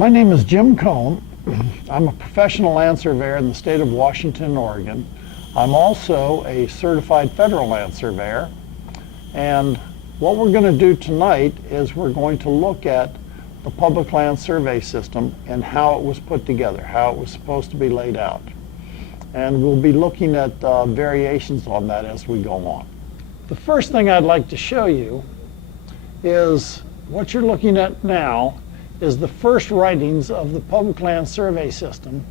My name is Jim Cohn. I'm a professional land surveyor in the state of Washington and Oregon. I'm also a certified federal land surveyor. And what we're going to do tonight is we're going to look at the public land survey system and how it was put together, how it was supposed to be laid out. And we'll be looking at variations on that as we go on. The first thing I'd like to show you is what you're looking at now is the first writings of the public land survey system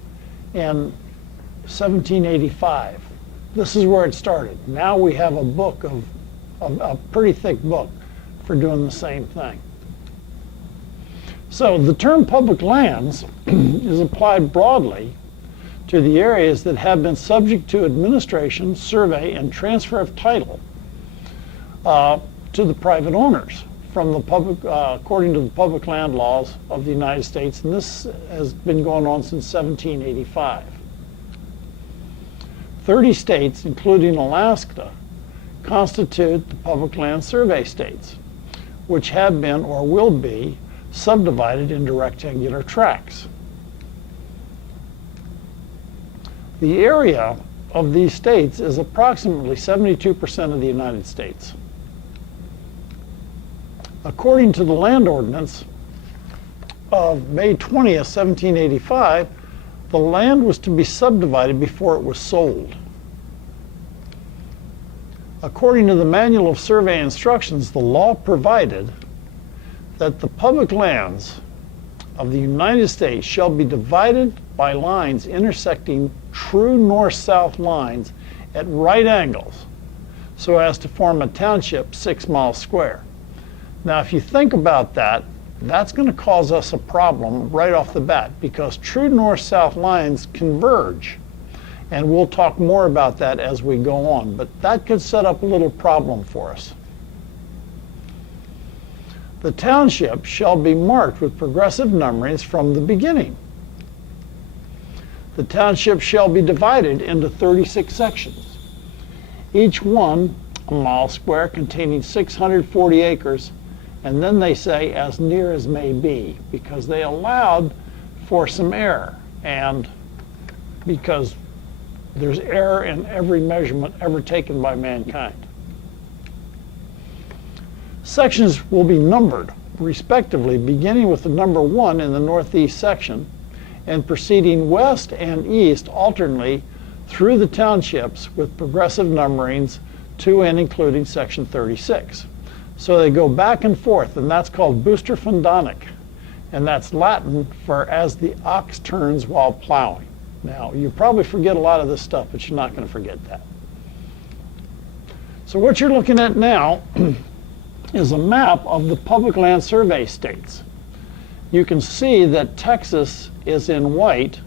in 1785. This is where it started. Now we have a book of a pretty thick book for doing the same thing. So the term public lands is applied broadly to the areas that have been subject to administration, survey, and transfer of title to the private owners from the public, according to the public land laws of the United States, and this has been going on since 1785. 30 states, including Alaska, constitute the public land survey states, which have been or will be subdivided into rectangular tracts. The area of these states is approximately 72% of the United States. According to the land ordinance of May 20th, 1785, the land was to be subdivided before it was sold. According to the Manual of Survey Instructions, the law provided that the public lands of the United States shall be divided by lines intersecting true north-south lines at right angles so as to form a township 6 miles square. Now, if you think about that, that's going to cause us a problem right off the bat because true north-south lines converge. And we'll talk more about that as we go on, but that could set up a little problem for us. The township shall be marked with progressive numberings from the beginning. The township shall be divided into 36 sections, each one a mile square containing 640 acres, and then they say as near as may be, because they allowed for some error, and because there's error in every measurement ever taken by mankind. Sections will be numbered, respectively, beginning with the number 1 in the northeast section and proceeding west and east alternately through the townships with progressive numberings to and including section 36. So they go back and forth, and that's called booster fundonic, and that's Latin for as the ox turns while plowing. Now, you probably forget a lot of this stuff, but you're not going to forget that. So what you're looking at now is a map of the public land survey states. You can see that Texas is in white,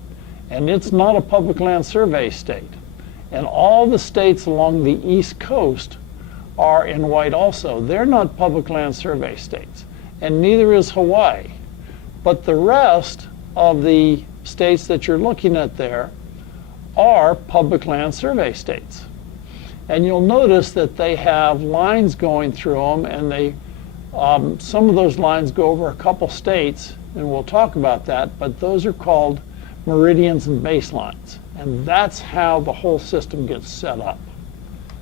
and it's not a public land survey state. And all the states along the East Coast are in white also. They're not public land survey states, and neither is Hawaii. But the rest of the states that you're looking at there are public land survey states. And you'll notice that they have lines going through them, and they some of those lines go over a couple states, and we'll talk about that, but those are called meridians and baselines. And that's how the whole system gets set up.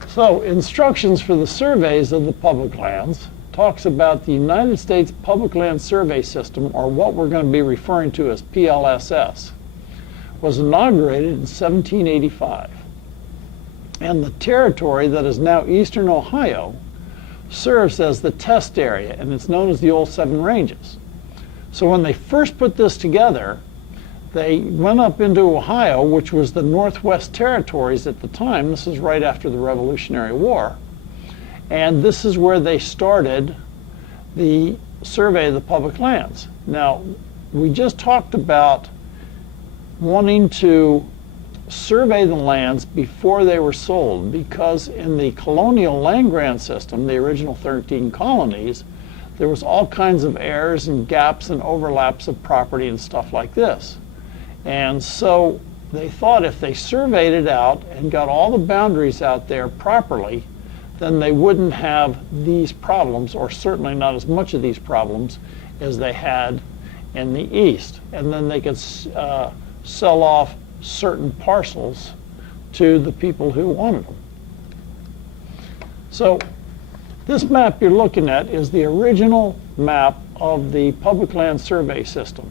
So, instructions for the surveys of the public lands talks about the United States Public Land Survey System, or what we're going to be referring to as PLSS, was inaugurated in 1785. And the territory that is now eastern Ohio serves as the test area, and it's known as the Old Seven Ranges. So when they first put this together, they went up into Ohio, which was the Northwest Territories at the time. This is right after the Revolutionary War. And this is where they started the survey of the public lands. Now, we just talked about wanting to survey the lands before they were sold, because in the colonial land grant system, the original 13 colonies, there was all kinds of errors and gaps and overlaps of property and stuff like this. And so they thought if they surveyed it out and got all the boundaries out there properly, then they wouldn't have these problems, or certainly not as much of these problems as they had in the east, and then they could sell off certain parcels to the people who wanted them. So this map you're looking at is the original map of the public land survey system.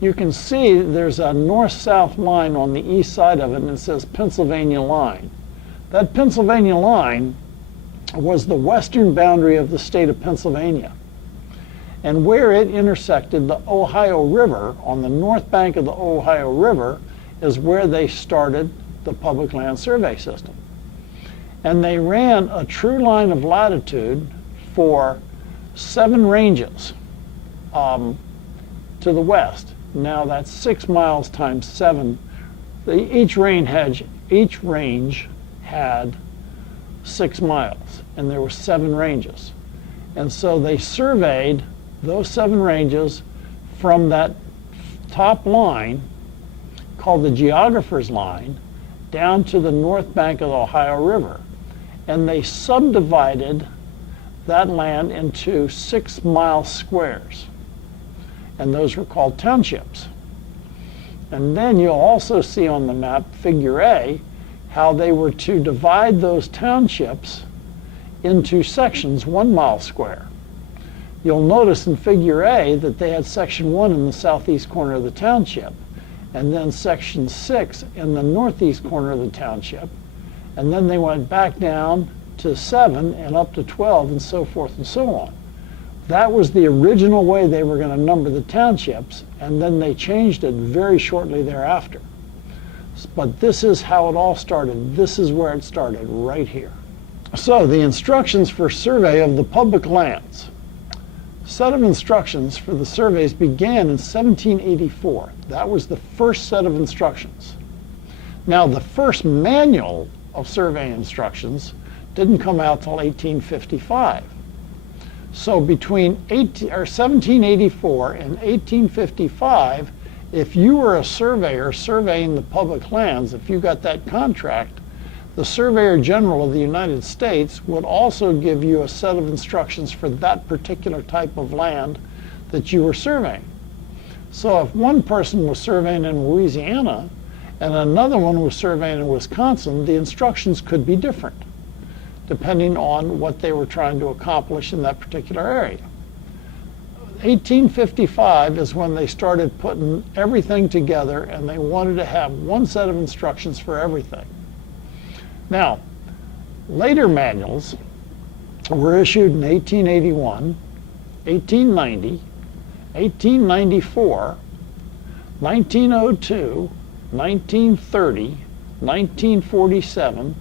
You can see there's a north-south line on the east side of it, and it says Pennsylvania line. That Pennsylvania line was the western boundary of the state of Pennsylvania. And where it intersected the Ohio River, on the north bank of the Ohio River, is where they started the public land survey system. And they ran a true line of latitude for 7 ranges to the west. Now that's 6 miles times 7. Each range had 6 miles, and there were 7 ranges. And so they surveyed those 7 ranges from that top line, called the geographer's line, down to the north bank of the Ohio River. And they subdivided that land into 6-mile squares. And those were called townships. And then you'll also see on the map, figure A, how they were to divide those townships into sections 1 mile square. You'll notice in figure A that they had section 1 in the southeast corner of the township, and then section 6 in the northeast corner of the township, and then they went back down to 7 and up to 12 and so forth and so on. That was the original way they were going to number the townships, and then they changed it very shortly thereafter. But this is how it all started. This is where it started, right here. So the instructions for survey of the public lands. Set of instructions for the surveys began in 1784. That was the first set of instructions. Now, the first manual of survey instructions didn't come out till 1855. So between 1784 and 1855, if you were a surveyor surveying the public lands, if you got that contract, the Surveyor General of the United States would also give you a set of instructions for that particular type of land that you were surveying. So if one person was surveying in Louisiana and another one was surveying in Wisconsin, the instructions could be different depending on what they were trying to accomplish in that particular area. 1855 is when they started putting everything together, and they wanted to have one set of instructions for everything. Now, later manuals were issued in 1881, 1890, 1894, 1902, 1930, 1947,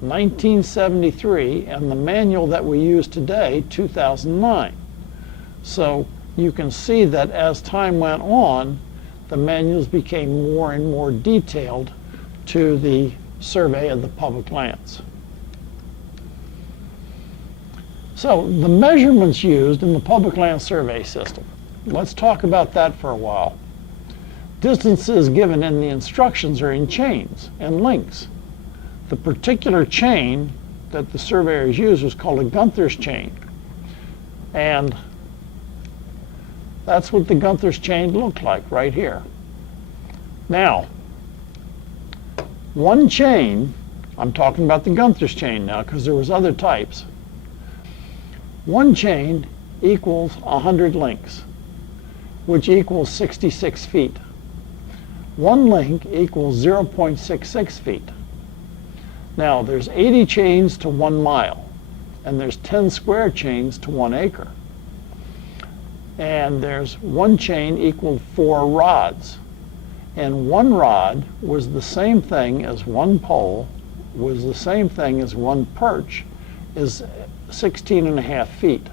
1973, and the manual that we use today, 2009. So you can see that as time went on, the manuals became more and more detailed to the survey of the public lands. So the measurements used in the public land survey system. Let's talk about that for a while. Distances given in the instructions are in chains and links. The particular chain that the surveyors used was called a Gunther's chain. And that's what the Gunther's chain looked like right here. Now, one chain, I'm talking about the Gunther's chain now because there was other types. One chain equals 100 links, which equals 66 feet. One link equals 0.66 feet. Now, there's 80 chains to 1 mile, and there's 10 square chains to 1 acre. And there's one chain equaled 4 rods. And 1 rod was the same thing as 1 pole, was the same thing as 1 perch, is 16.5 feet.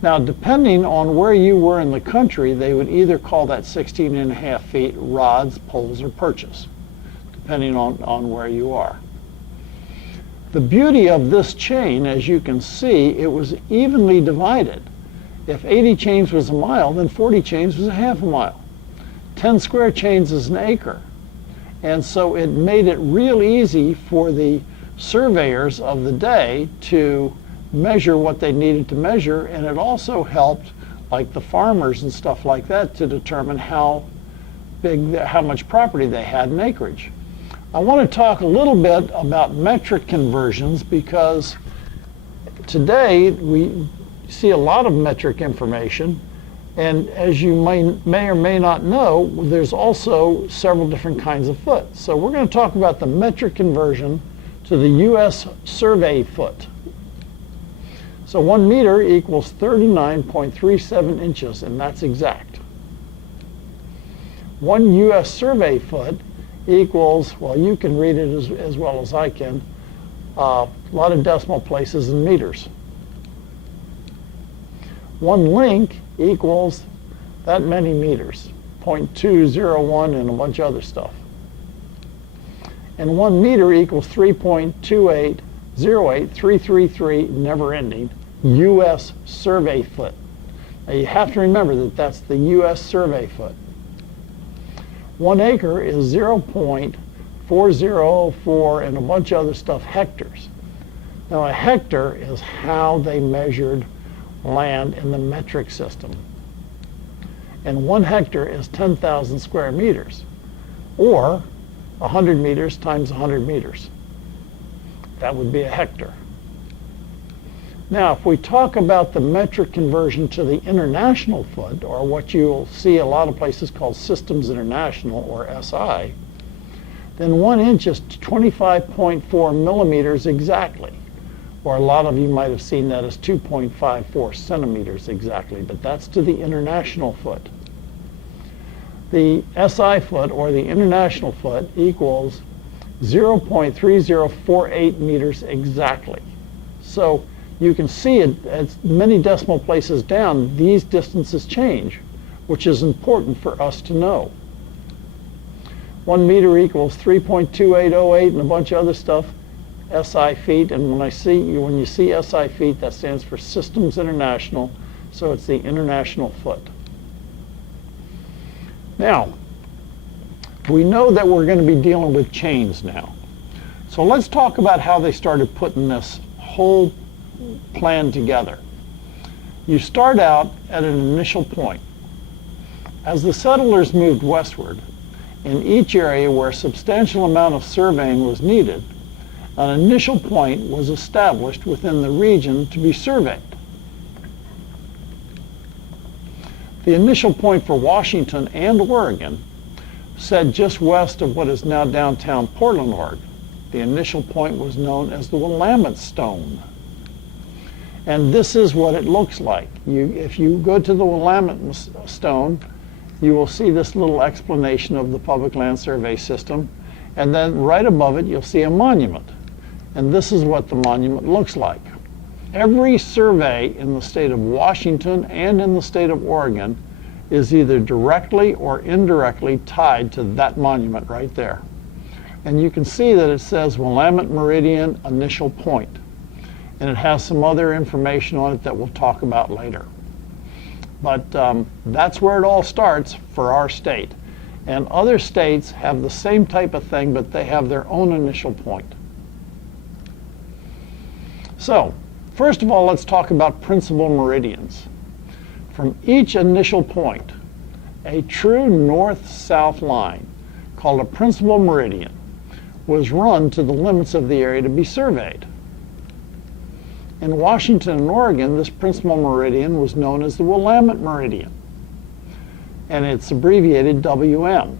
Now, depending on where you were in the country, they would either call that 16.5 feet rods, poles, or perches, depending on where you are. The beauty of this chain, as you can see, it was evenly divided. If 80 chains was a mile, then 40 chains was a half a mile. 10 square chains is an acre. And so it made it real easy for the surveyors of the day to measure what they needed to measure, and it also helped like the farmers and stuff like that, to determine how much property they had in acreage. I want to talk a little bit about metric conversions, because today we see a lot of metric information, and as you may or may not know, there's also several different kinds of foot. So we're going to talk about the metric conversion to the U.S. survey foot. So 1 meter equals 39.37 inches, and that's exact. 1 U.S. survey foot equals, well, you can read it as well as I can, a lot of decimal places in meters. 1 link equals that many meters, 0.201 and a bunch of other stuff. And 1 meter equals 3.2808333, never ending, U.S. survey foot. Now you have to remember that that's the U.S. survey foot. 1 acre is 0.4004 and a bunch of other stuff hectares. Now a hectare is how they measured land in the metric system. And 1 hectare is 10,000 square meters, or 100 meters times 100 meters. That would be a hectare. Now, if we talk about the metric conversion to the international foot, or what you'll see a lot of places called Systems International, or SI, then 1 inch is 25.4 millimeters exactly. Or a lot of you might have seen that as 2.54 centimeters exactly, but that's to the international foot. The SI foot, or the international foot, equals 0.3048 meters exactly. So you can see it as many decimal places down, these distances change, which is important for us to know. 1 meter equals 3.2808 and a bunch of other stuff, SI feet, and when you see SI feet, that stands for Systems International, so it's the international foot. Now, we know that we're going to be dealing with chains now. So let's talk about how they started putting this whole plan together. You start out at an initial point. As the settlers moved westward, in each area where a substantial amount of surveying was needed, an initial point was established within the region to be surveyed. The initial point for Washington and Oregon set just west of what is now downtown Portland, Oregon. The initial point was known as the Willamette Stone. And this is what it looks like. If you go to the Willamette Stone, you will see this little explanation of the Public Land Survey System. And then right above it, you'll see a monument. And this is what the monument looks like. Every survey in the state of Washington and in the state of Oregon is either directly or indirectly tied to that monument right there. And you can see that it says Willamette Meridian Initial Point. And it has some other information on it that we'll talk about later. But that's where it all starts for our state. And other states have the same type of thing, but they have their own initial point. So, first of all, let's talk about principal meridians. From each initial point, a true north-south line, called a principal meridian, was run to the limits of the area to be surveyed. In Washington and Oregon, this principal meridian was known as the Willamette Meridian, and it's abbreviated WM,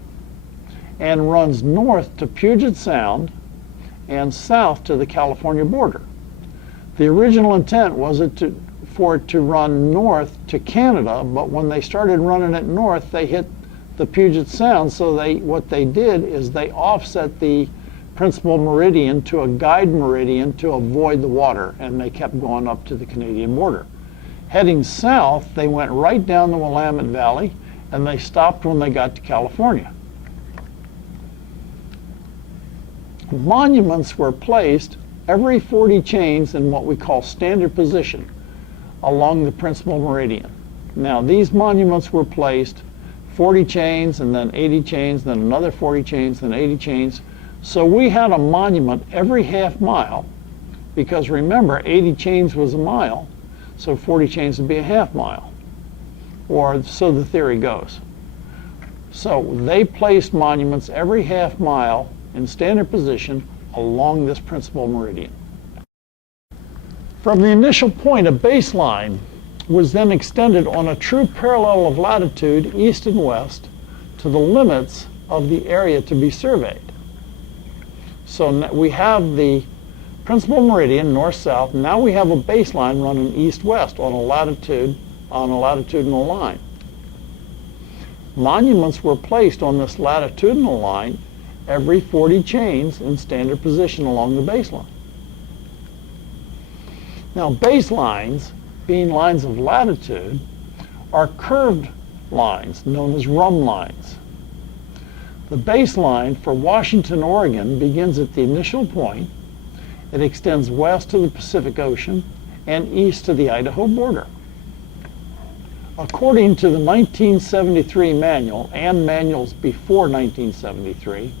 and runs north to Puget Sound and south to the California border. The original intent was for it to run north to Canada, but when they started running it north, they hit the Puget Sound, so what they did is they offset the principal meridian to a guide meridian to avoid the water, and they kept going up to the Canadian border. Heading south, they went right down the Willamette Valley, and they stopped when they got to California. Monuments were placed every 40 chains in what we call standard position along the principal meridian. Now, these monuments were placed 40 chains, and then 80 chains, then another 40 chains, then 80 chains. So we had a monument every half mile, because remember, 80 chains was a mile, so 40 chains would be a half mile. or so the theory goes. So they placed monuments every half mile in standard position along this principal meridian. From the initial point, a baseline was then extended on a true parallel of latitude, east and west, to the limits of the area to be surveyed. So we have the principal meridian, north-south. Now we have a baseline running east-west on a latitudinal line. Monuments were placed on this latitudinal line every 40 chains in standard position along the baseline. Now, baselines, being lines of latitude, are curved lines known as rhumb lines. The baseline for Washington, Oregon begins at the initial point. It extends west to the Pacific Ocean and east to the Idaho border. According to the 1973 manual and manuals before 1973,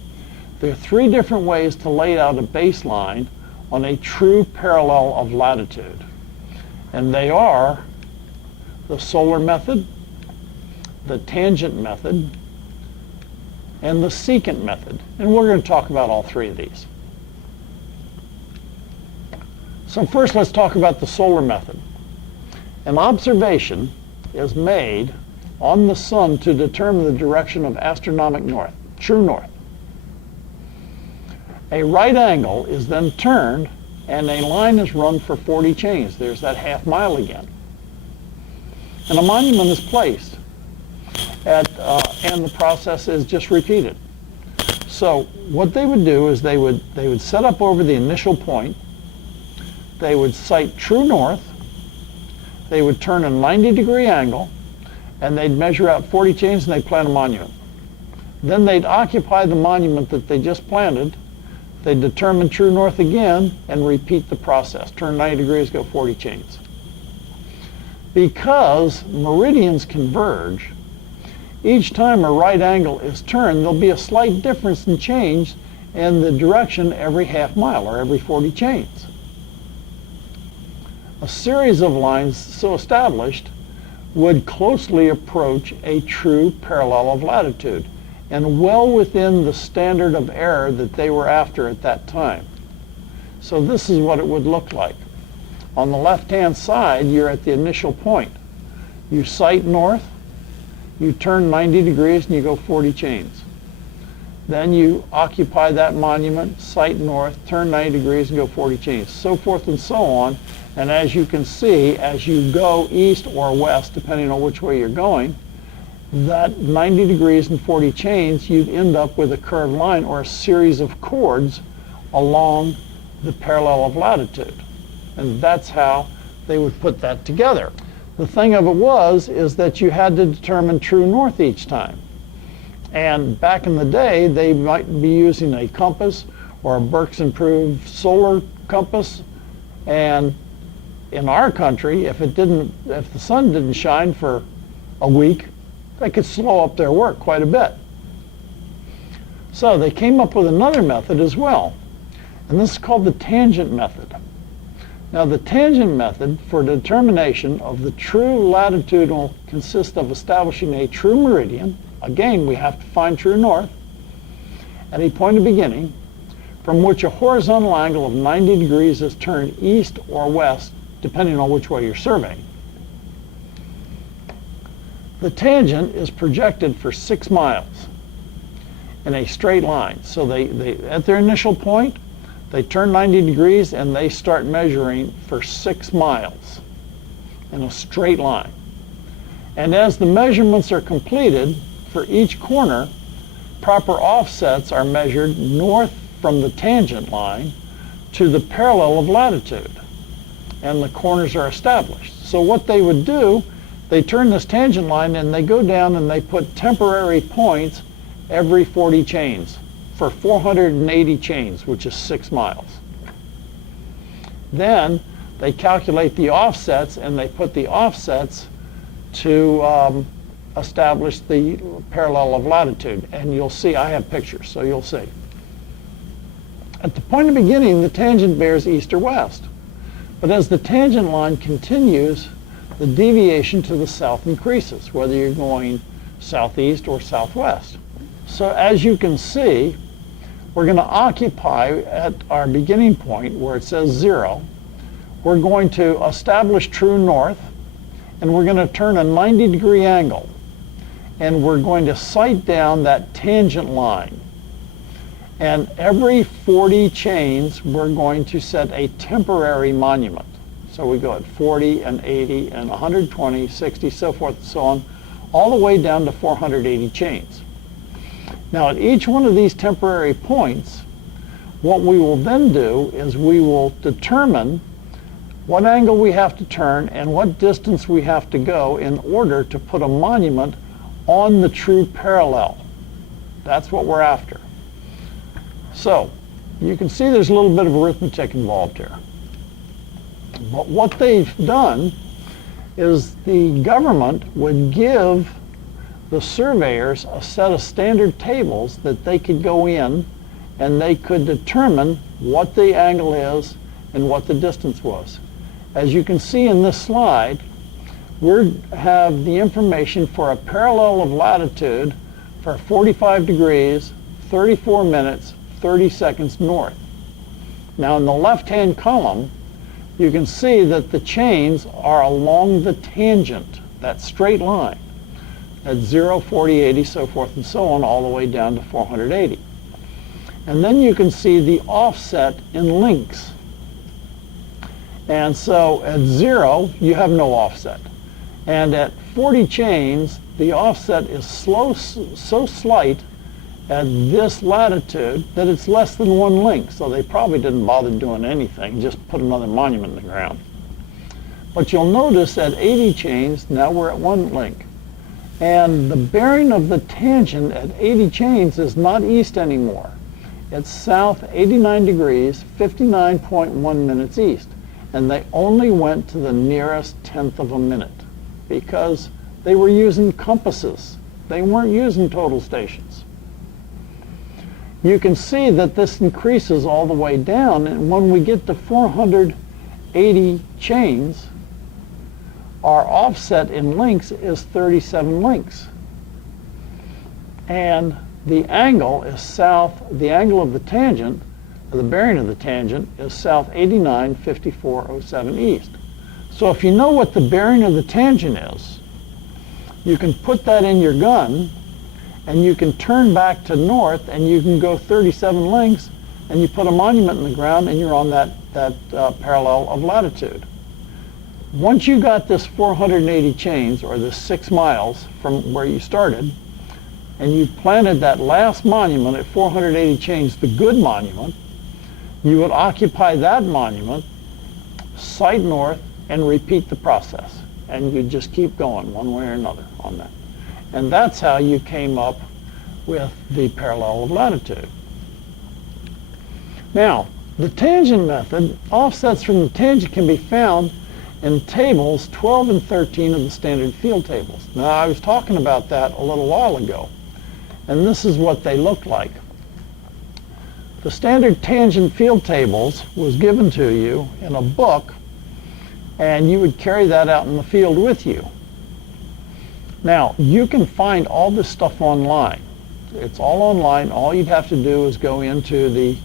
there are three different ways to lay out a baseline on a true parallel of latitude. And they are the solar method, the tangent method, and the secant method. And we're going to talk about all three of these. So first, let's talk about the solar method. An observation is made on the sun to determine the direction of astronomic north, true north. A right angle is then turned and a line is run for 40 chains. There's that half mile again. And a monument is placed and the process is just repeated. So what they would do is they would set up over the initial point. They would sight true north. They would turn a 90-degree angle, and they'd measure out 40 chains, and they'd plant a monument. Then they'd occupy the monument that they just planted. They'd determine true north again and repeat the process. Turn 90 degrees, go 40 chains. Because meridians converge, each time a right angle is turned, there'll be a slight difference in change in the direction every half mile or every 40 chains. A series of lines so established would closely approach a true parallel of latitude and well within the standard of error that they were after at that time. So this is what it would look like. On the left-hand side, you're at the initial point. You sight north, you turn 90 degrees, and you go 40 chains. Then you occupy that monument, sight north, turn 90 degrees, and go 40 chains, so forth and so on. And as you can see, as you go east or west, depending on which way you're going, that 90 degrees and 40 chains, you'd end up with a curved line or a series of chords along the parallel of latitude. And that's how they would put that together. The thing of it is that you had to determine true north each time. And back in the day, they might be using a compass or a Burke's Improved solar compass. And in our country, if the sun didn't shine for a week, they could slow up their work quite a bit. So they came up with another method as well, and this is called the tangent method. Now the tangent method for determination of the true latitudinal consists of establishing a true meridian. Again, we have to find true north at a point of beginning from which a horizontal angle of 90 degrees is turned east or west, depending on which way you're surveying. The tangent is projected for 6 miles in a straight line. So they at their initial point, they turn 90 degrees and they start measuring for 6 miles in a straight line. And as the measurements are completed for each corner, proper offsets are measured north from the tangent line to the parallel of latitude, and the corners are established. So what they would do, they turn this tangent line and they go down and they put temporary points every 40 chains for 480 chains, which is 6 miles. Then they calculate the offsets and they put the offsets to establish the parallel of latitude. And you'll see, I have pictures, so you'll see. At the point of beginning, the tangent bears east or west. But as the tangent line continues, the deviation to the south increases, whether you're going southeast or southwest. So as you can see, we're going to occupy at our beginning point where it says 0. We're going to establish true north, and we're going to turn a 90-degree angle. And we're going to sight down that tangent line. And every 40 chains, we're going to set a temporary monument. So we go at 40 and 80 and 120, 60, so forth and so on, all the way down to 480 chains. Now at each one of these temporary points, what we will then do is we will determine what angle we have to turn and what distance we have to go in order to put a monument on the true parallel. That's what we're after. So you can see there's a little bit of arithmetic involved here. But what they've done is the government would give the surveyors a set of standard tables that they could go in and they could determine what the angle is and what the distance was. As you can see in this slide, we have the information for a parallel of latitude for 45 degrees, 34 minutes, 30 seconds north. Now in the left-hand column, you can see that the chains are along the tangent, that straight line, at 0, 40, 80, so forth and so on, all the way down to 480. And then you can see the offset in links. And so at 0, you have no offset. And at 40 chains, the offset is so slight at this latitude that it's less than 1 link. So they probably didn't bother doing anything, just put another monument in the ground. But you'll notice at 80 chains, now we're at 1 link. And the bearing of the tangent at 80 chains is not east anymore. It's south 89 degrees, 59.1 minutes east. And they only went to the nearest tenth of a minute because they were using compasses. They weren't using total stations. You can see that this increases all the way down, and when we get to 480 chains, our offset in links is 37 links. And the angle is south, the angle of the tangent, or the bearing of the tangent, is south 89, 5407 east. So if you know what the bearing of the tangent is, you can put that in your gun, and you can turn back to north, and you can go 37 links, and you put a monument in the ground, and you're on that parallel of latitude. Once you got this 480 chains, or this 6 miles from where you started, and you planted that last monument at 480 chains, the good monument, you would occupy that monument, sight north, and repeat the process. And you just keep going one way or another on that. And that's how you came up with the parallel of latitude. Now, the tangent method, offsets from the tangent can be found in tables 12 and 13 of the standard field tables. Now, I was talking about that a little while ago, and this is what they look like. The standard tangent field tables was given to you in a book, and you would carry that out in the field with you. Now, you can find all this stuff online. It's all online. All you'd have to do is go into the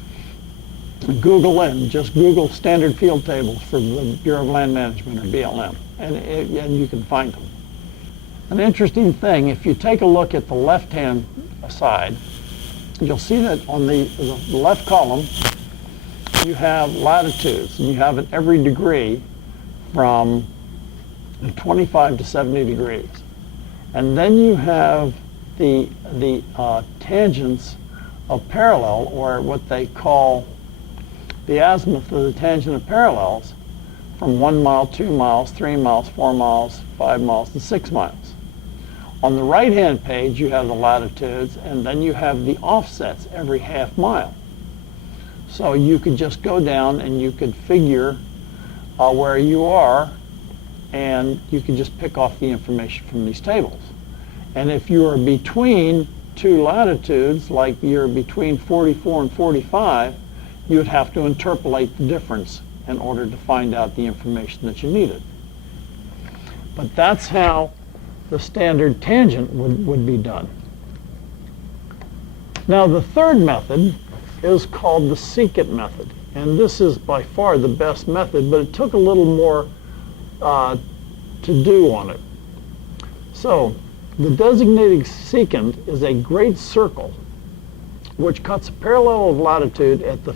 Google and just Google standard field tables for the Bureau of Land Management, or BLM, and you can find them. An interesting thing, if you take a look at the left-hand side, you'll see that on the left column, you have latitudes, and you have at every degree from 25 to 70 degrees. And then you have the tangents of parallel, or what they call the azimuth of the tangent of parallels, from 1 mile, 2 miles, 3 miles, 4 miles, 5 miles, and 6 miles. On the right-hand page, you have the latitudes, and then you have the offsets every half mile. So you could just go down and you could figure where you are, and you can just pick off the information from these tables. And if you are between two latitudes, like you're between 44 and 45, you would have to interpolate the difference in order to find out the information that you needed. But that's how the standard tangent would be done. Now the third method is called the secant method. And this is by far the best method, but it took a little more to do on it. So the designated secant is a great circle which cuts a parallel of latitude at the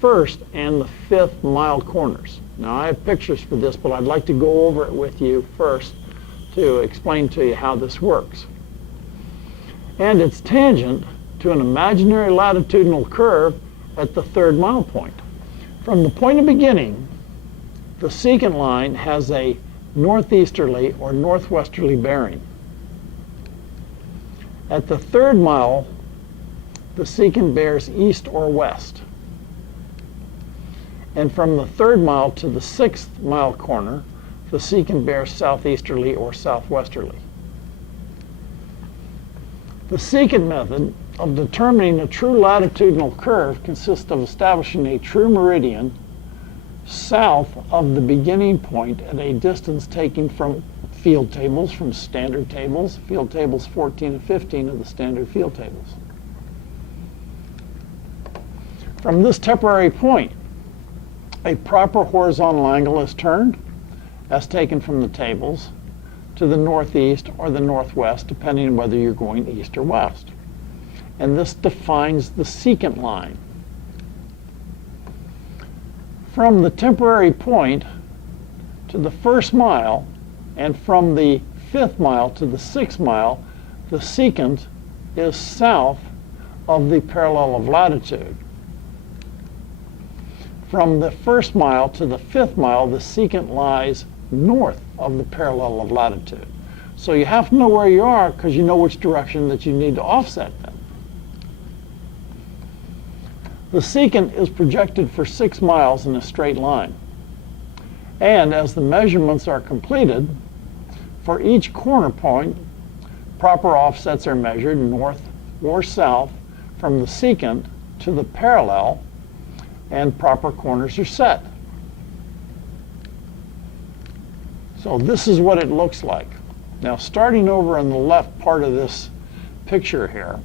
first and the fifth mile corners. Now I have pictures for this, but I'd like to go over it with you first to explain to you how this works. And it's tangent to an imaginary latitudinal curve at the third mile point. From the point of beginning, the secant line has a northeasterly or northwesterly bearing. At the third mile, the secant bears east or west. And from the third mile to the sixth mile corner, the secant bears southeasterly or southwesterly. The secant method of determining a true latitudinal curve consists of establishing a true meridian south of the beginning point at a distance taken from field tables, from standard tables, field tables 14 and 15 of the standard field tables. From this temporary point, a proper horizontal angle is turned, as taken from the tables, to the northeast or the northwest, depending on whether you're going east or west. And this defines the secant line. From the temporary point to the first mile, and from the fifth mile to the sixth mile, the secant is south of the parallel of latitude. From the first mile to the fifth mile, the secant lies north of the parallel of latitude. So you have to know where you are because you know which direction that you need to offset them. The secant is projected for 6 miles in a straight line. And as the measurements are completed, for each corner point, proper offsets are measured north or south from the secant to the parallel, and proper corners are set. So this is what it looks like. Now starting over on the left part of this picture here,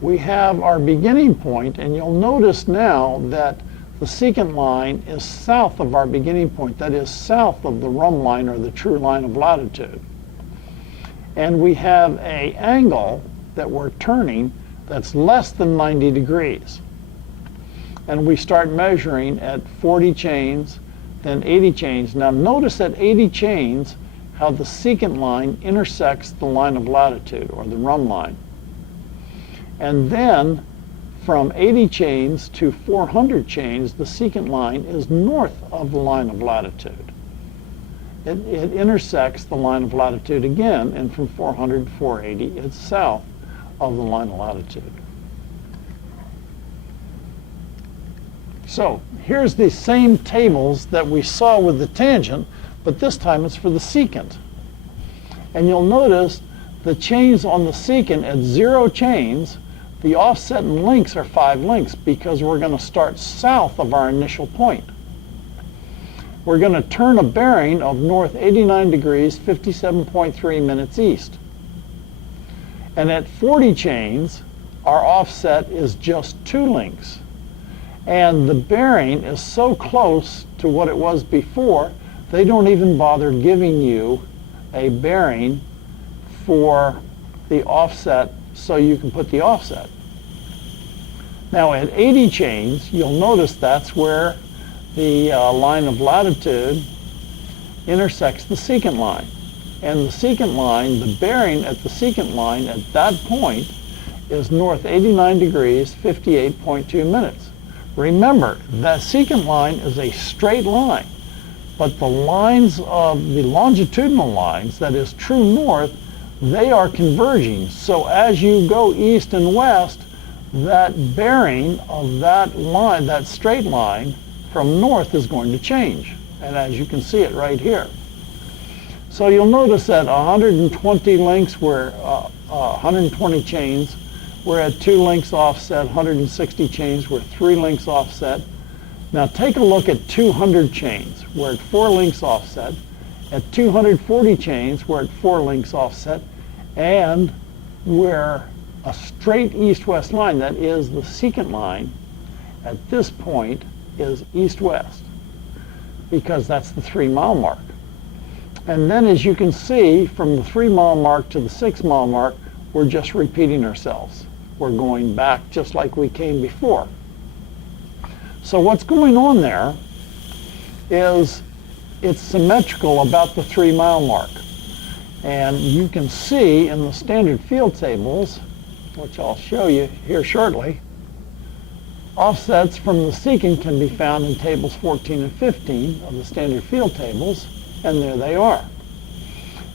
we have our beginning point, and you'll notice now that the secant line is south of our beginning point, that is south of the rhumb line or the true line of latitude. And we have an angle that we're turning that's less than 90 degrees. And we start measuring at 40 chains, then 80 chains. Now notice at 80 chains how the secant line intersects the line of latitude or the rhumb line. And then from 80 chains to 400 chains, the secant line is north of the line of latitude. It intersects the line of latitude again, and from 400 to 480, it's south of the line of latitude. So here's the same tables that we saw with the tangent, but this time it's for the secant. And you'll notice the chains on the secant at 0 chains, the offset and links are 5 links because we're going to start south of our initial point. We're going to turn a bearing of north 89 degrees, 57.3 minutes east. And at 40 chains, our offset is just 2 links. And the bearing is so close to what it was before, they don't even bother giving you a bearing for the offset so you can put the offset. Now at 80 chains, you'll notice that's where the line of latitude intersects the secant line. And the secant line, the bearing at the secant line at that point is north 89 degrees, 58.2 minutes. Remember, that secant line is a straight line, but the lines of the longitudinal lines, that is true north, they are converging. So as you go east and west, that bearing of that line, that straight line from north is going to change. And as you can see it right here. So you'll notice that 120 links were 120 chains. We're at 2 links offset, 160 chains, we're 3 links offset. Now take a look at 200 chains. We're at 4 links offset, At 240 chains, we're at 4 links offset, and we're a straight east-west line, that is the secant line, at this point is east-west, because that's the 3-mile mark. And then, as you can see, from the 3-mile mark to the 6-mile mark, we're just repeating ourselves. We're going back just like we came before. So what's going on there is it's symmetrical about the 3-mile mark. And you can see in the standard field tables, which I'll show you here shortly, offsets from the secant can be found in tables 14 and 15 of the standard field tables, and there they are.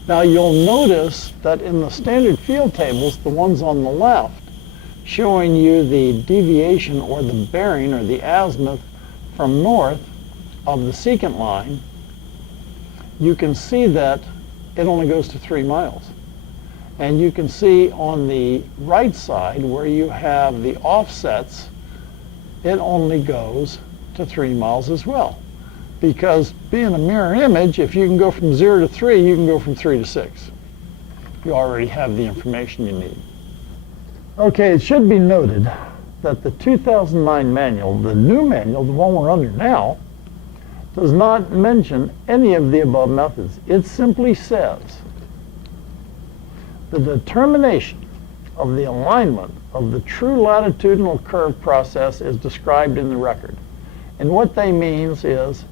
Now you'll notice that in the standard field tables, the ones on the left, showing you the deviation or the bearing or the azimuth from north of the secant line, you can see that it only goes to 3 miles. And you can see on the right side where you have the offsets, it only goes to 3 miles as well. Because being a mirror image, if you can go from 0 to 3, you can go from 3 to 6. You already have the information you need. Okay, it should be noted that the 2009 manual, the new manual, the one we're under now, does not mention any of the above methods. It simply says the determination of the alignment of the true latitudinal curve process is described in the record. And what they means is,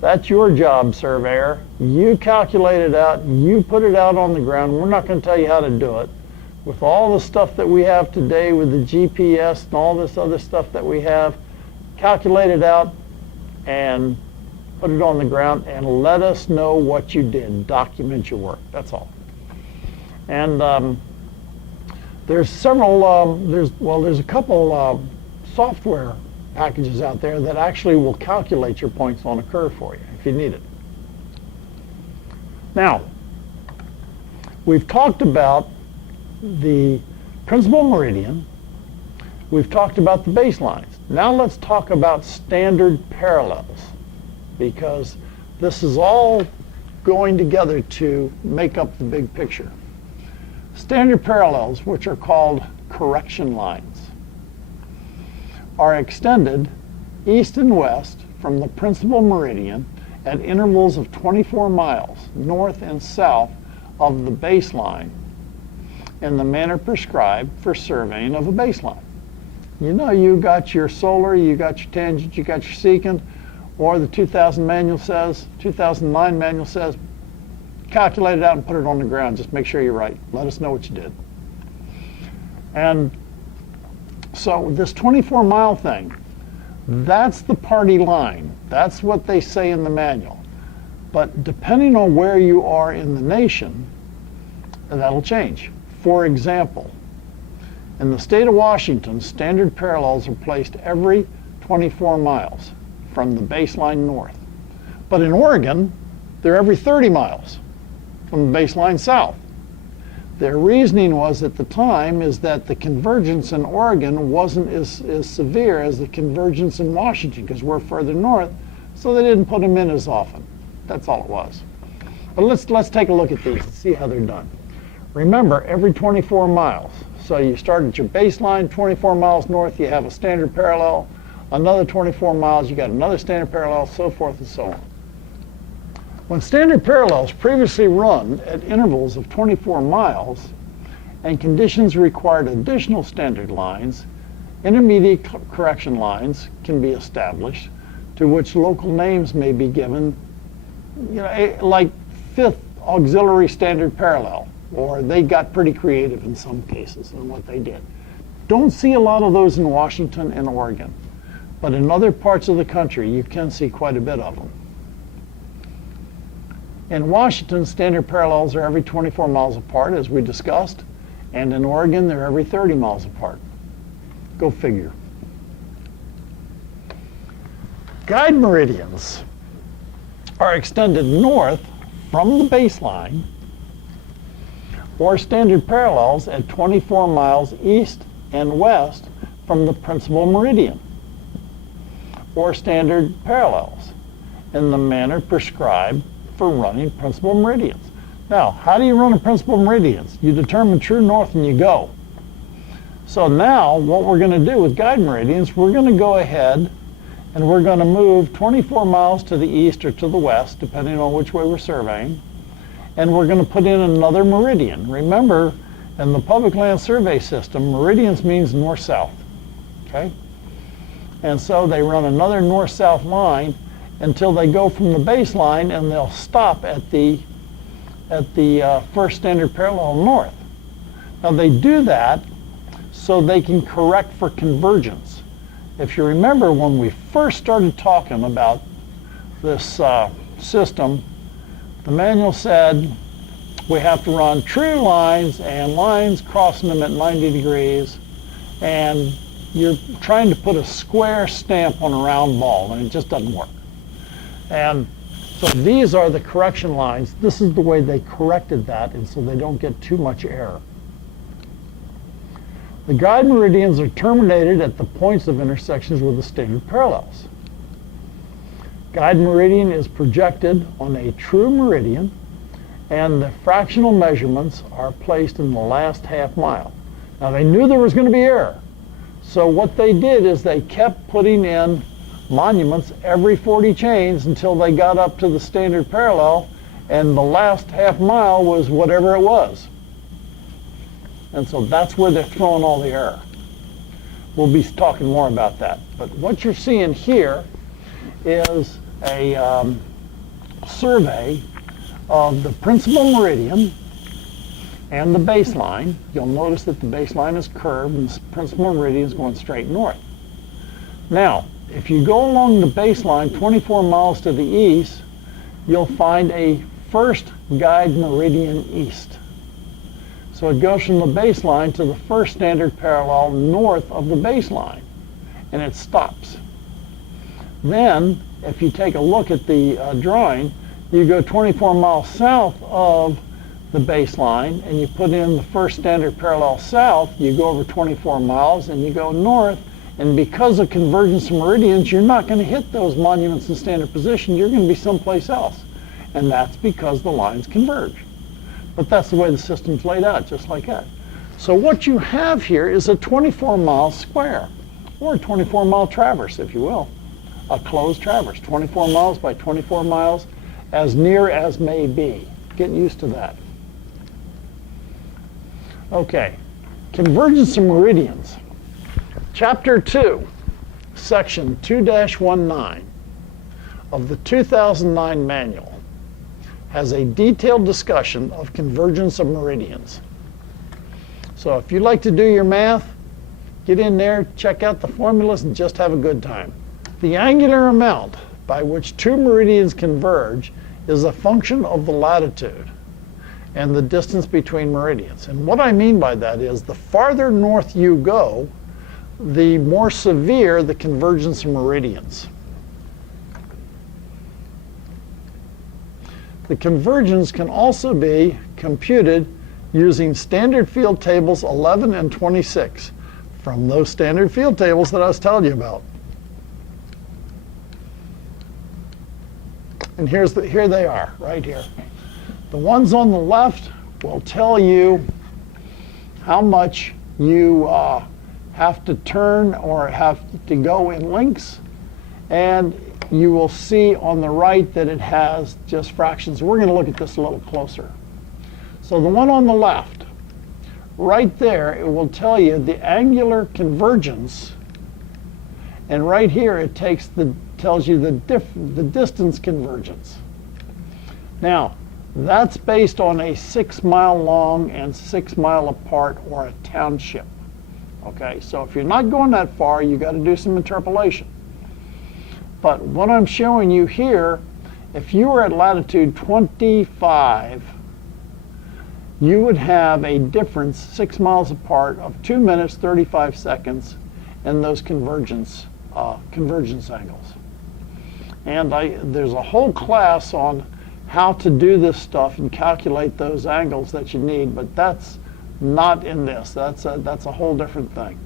that's your job, surveyor. You calculate it out, you put it out on the ground. We're not going to tell you how to do it. With all the stuff that we have today with the GPS and all this other stuff that we have, calculate it out and put it on the ground and let us know what you did. Document your work. That's all. And there's several, there's a couple software packages out there that actually will calculate your points on a curve for you if you need it. Now, we've talked about the principal meridian. We've talked about the baselines. Now let's talk about standard parallels, because this is all going together to make up the big picture. Standard parallels, which are called correction lines, are extended east and west from the principal meridian at intervals of 24 miles north and south of the baseline in the manner prescribed for surveying of a baseline. You know, you got your solar, you got your tangent, you got your secant, or the 2009 manual says, calculate it out and put it on the ground. Just make sure you're right. Let us know what you did. And so this 24-mile thing, that's the party line. That's what they say in the manual. But depending on where you are in the nation, that'll change. For example, in the state of Washington, standard parallels are placed every 24 miles from the baseline north. But in Oregon, they're every 30 miles from the baseline south. Their reasoning was at the time is that the convergence in Oregon wasn't as severe as the convergence in Washington because we're further north, so they didn't put them in as often. That's all it was. But let's take a look at these and see how they're done. Remember, every 24 miles. So you start at your baseline, 24 miles north, you have a standard parallel. Another 24 miles, you got another standard parallel, so forth and so on. When standard parallels previously run at intervals of 24 miles and conditions required additional standard lines, intermediate correction lines can be established to which local names may be given, like fifth auxiliary standard parallel, or they got pretty creative in some cases in what they did. Don't see a lot of those in Washington and Oregon, but in other parts of the country you can see quite a bit of them. In Washington, standard parallels are every 24 miles apart, as we discussed, and in Oregon, they're every 30 miles apart. Go figure. Guide meridians are extended north from the baseline, or standard parallels at 24 miles east and west from the principal meridian, or standard parallels in the manner prescribed for running principal meridians. Now, how do you run a principal meridians? You determine true north and you go. So now what we're going to do with guide meridians, we're going to go ahead and we're going to move 24 miles to the east or to the west, depending on which way we're surveying, and we're going to put in another meridian. Remember, in the public land survey system, meridians means north-south, okay? And so they run another north-south line until they go from the baseline, and they'll stop at the first standard parallel north. Now they do that so they can correct for convergence. If you remember when we first started talking about this system, the manual said we have to run true lines and lines crossing them at 90 degrees, and you're trying to put a square stamp on a round ball, and it just doesn't work. And so these are the correction lines. This is the way they corrected that, and so they don't get too much error. The guide meridians are terminated at the points of intersections with the standard parallels. Guide meridian is projected on a true meridian, and the fractional measurements are placed in the last half mile. Now they knew there was going to be error, so what they did is they kept putting in monuments every 40 chains until they got up to the standard parallel, and the last half mile was whatever it was. And so that's where they're throwing all the error. We'll be talking more about that. But what you're seeing here is a survey of the principal meridian and the baseline. You'll notice that the baseline is curved and the principal meridian is going straight north. Now, if you go along the baseline 24 miles to the east, you'll find a first guide meridian east. So it goes from the baseline to the first standard parallel north of the baseline, and it stops. Then, if you take a look at the drawing, you go 24 miles south of the baseline, and you put in the first standard parallel south, you go over 24 miles, and you go north, and because of convergence of meridians, you're not going to hit those monuments in standard position, you're going to be someplace else. And that's because the lines converge. But that's the way the system's laid out, just like that. So what you have here is a 24-mile square, or a 24-mile traverse, if you will. A closed traverse, 24 miles by 24 miles, as near as may be. Get used to that. Okay, convergence of meridians. Chapter 2, Section 2-19 of the 2009 manual has a detailed discussion of convergence of meridians. So if you'd like to do your math, get in there, check out the formulas, and just have a good time. The angular amount by which two meridians converge is a function of the latitude and the distance between meridians. And what I mean by that is the farther north you go, the more severe the convergence of meridians. The convergence can also be computed using standard field tables 11 and 26 from those standard field tables that I was telling you about. And here they are, right here. The ones on the left will tell you how much you have to turn or have to go in links, and you will see on the right that it has just fractions. We're going to look at this a little closer. So the one on the left, right there, it will tell you the angular convergence, and right here it tells you the distance convergence. Now, that's based on a 6 mile long and 6 mile apart, or a township. Okay, so if you're not going that far, you got to do some interpolation. But what I'm showing you here, if you were at latitude 25, you would have a difference 6 miles apart of 2 minutes 35 seconds in those convergence angles. And there's a whole class on how to do this stuff and calculate those angles that you need, but that's not in this. That's a whole different thing.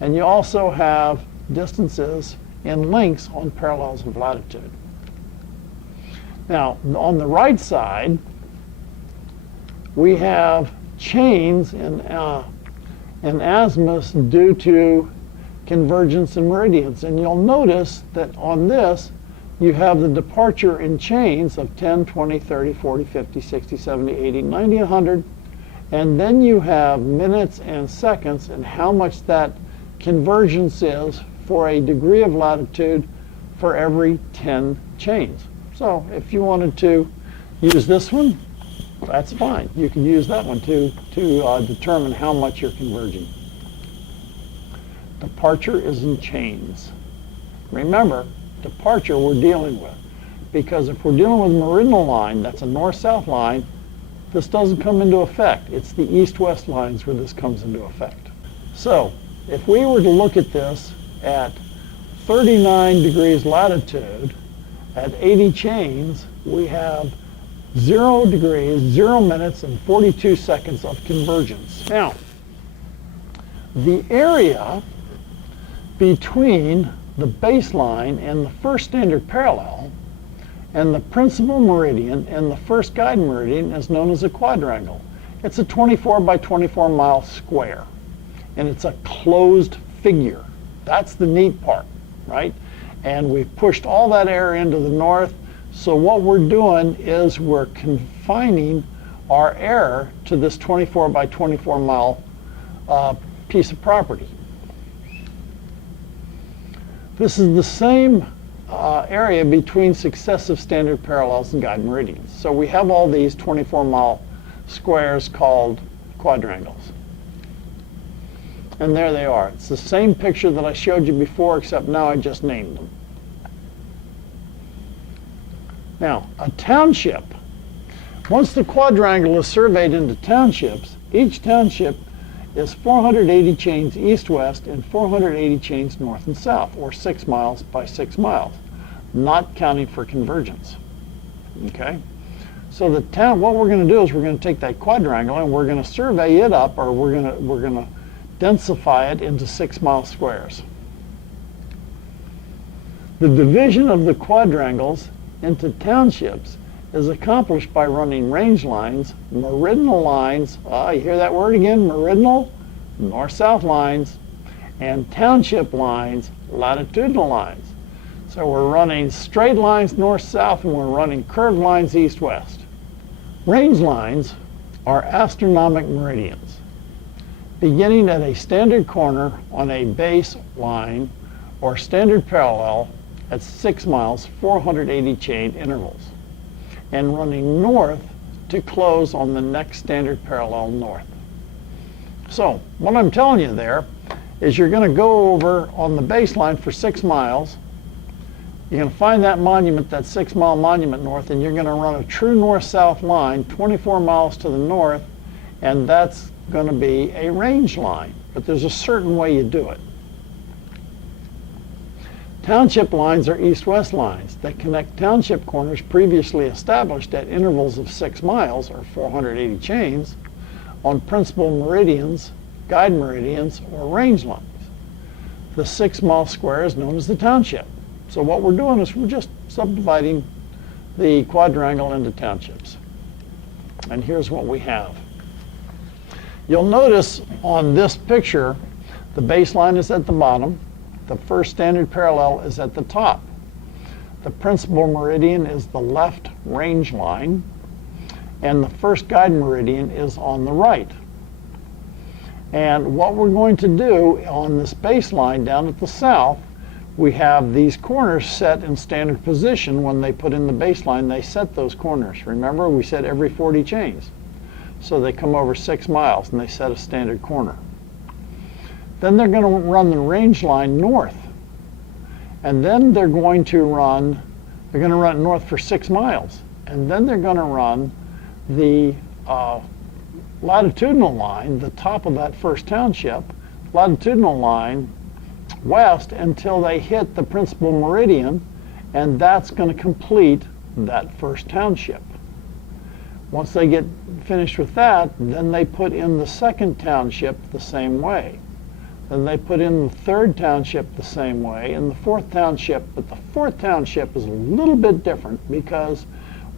And you also have distances in lengths on parallels of latitude. Now, on the right side, we have chains in azimuths due to convergence in meridians. And you'll notice that on this, you have the departure in chains of 10, 20, 30, 40, 50, 60, 70, 80, 90, 100. And then you have minutes and seconds and how much that convergence is for a degree of latitude for every 10 chains. So if you wanted to use this one, that's fine. You can use that one to determine how much you're converging. Departure is in chains. Remember, departure we're dealing with. Because if we're dealing with a meridional line, that's a north-south line, this doesn't come into effect. It's the east-west lines where this comes into effect. So if we were to look at this at 39 degrees latitude, at 80 chains, we have 0 degrees, 0 minutes, and 42 seconds of convergence. Now, the area between the baseline and the first standard parallel and the principal meridian and the first guide meridian is known as a quadrangle. It's a 24 by 24 mile square, and it's a closed figure. That's the neat part, right? And we've pushed all that area into the north, so what we're doing is we're confining our error to this 24 by 24 mile piece of property. This is the same area between successive standard parallels and guide meridians. So we have all these 24-mile squares called quadrangles. And there they are. It's the same picture that I showed you before, except now I just named them. Now, a township. Once the quadrangle is surveyed into townships, each township is 480 chains east-west and 480 chains north and south, or 6 miles by 6 miles, not counting for convergence. Okay? So the town, what we're going to do is we're going to take that quadrangle and we're going to survey it up, or we're going to densify it into 6 mile squares. The division of the quadrangles into townships is accomplished by running range lines, meridional lines, you hear that word again, meridional, north-south lines, and township lines, latitudinal lines. So we're running straight lines north-south and we're running curved lines east-west. Range lines are astronomic meridians, beginning at a standard corner on a base line or standard parallel at 6 miles, 480 chain intervals, and running north to close on the next standard parallel north. So what I'm telling you there is you're going to go over on the baseline for 6 miles. You're going to find that monument, that 6 mile monument north, and you're going to run a true north-south line 24 miles to the north, and that's going to be a range line. But there's a certain way you do it. Township lines are east-west lines that connect township corners previously established at intervals of 6 miles, or 480 chains, on principal meridians, guide meridians, or range lines. The 6 mile square is known as the township. So what we're doing is we're just subdividing the quadrangle into townships. And here's what we have. You'll notice on this picture, the baseline is at the bottom. The first standard parallel is at the top. The principal meridian is the left range line, and the first guide meridian is on the right. And what we're going to do on this baseline down at the south, we have these corners set in standard position. When they put in the baseline, they set those corners. Remember, we said every 40 chains. So they come over 6 miles and they set a standard corner. Then they're going to run the range line north. And then they're going to run it north for 6 miles. And then they're going to run the latitudinal line, the top of that first township, latitudinal line west until they hit the principal meridian, and that's going to complete that first township. Once they get finished with that, then they put in the second township the same way. Then they put in the third township the same way, and the fourth township, but the fourth township is a little bit different because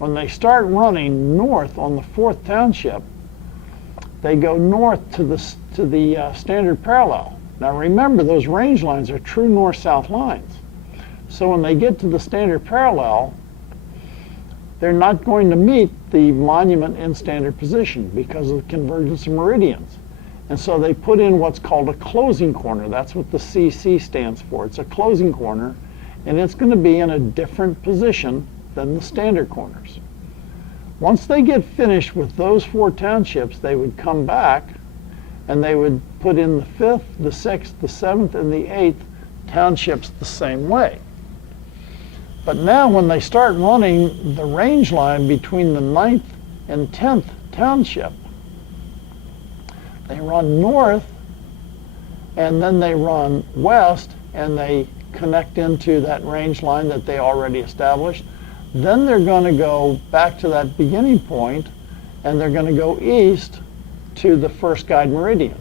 When they start running north on the 4th township, they go north to the standard parallel. Now remember, those range lines are true north-south lines. So when they get to the standard parallel, they're not going to meet the monument in standard position because of the convergence of meridians. And so they put in what's called a closing corner. That's what the CC stands for. It's a closing corner, and it's going to be in a different position than the standard corners. Once they get finished with those 4 townships, they would come back and they would put in the 5th, the 6th, the 7th, and the 8th townships the same way. But now when they start running the range line between the 9th and 10th township, they run north and then they run west and they connect into that range line that they already established. Then they're going to go back to that beginning point and they're going to go east to the first guide meridian.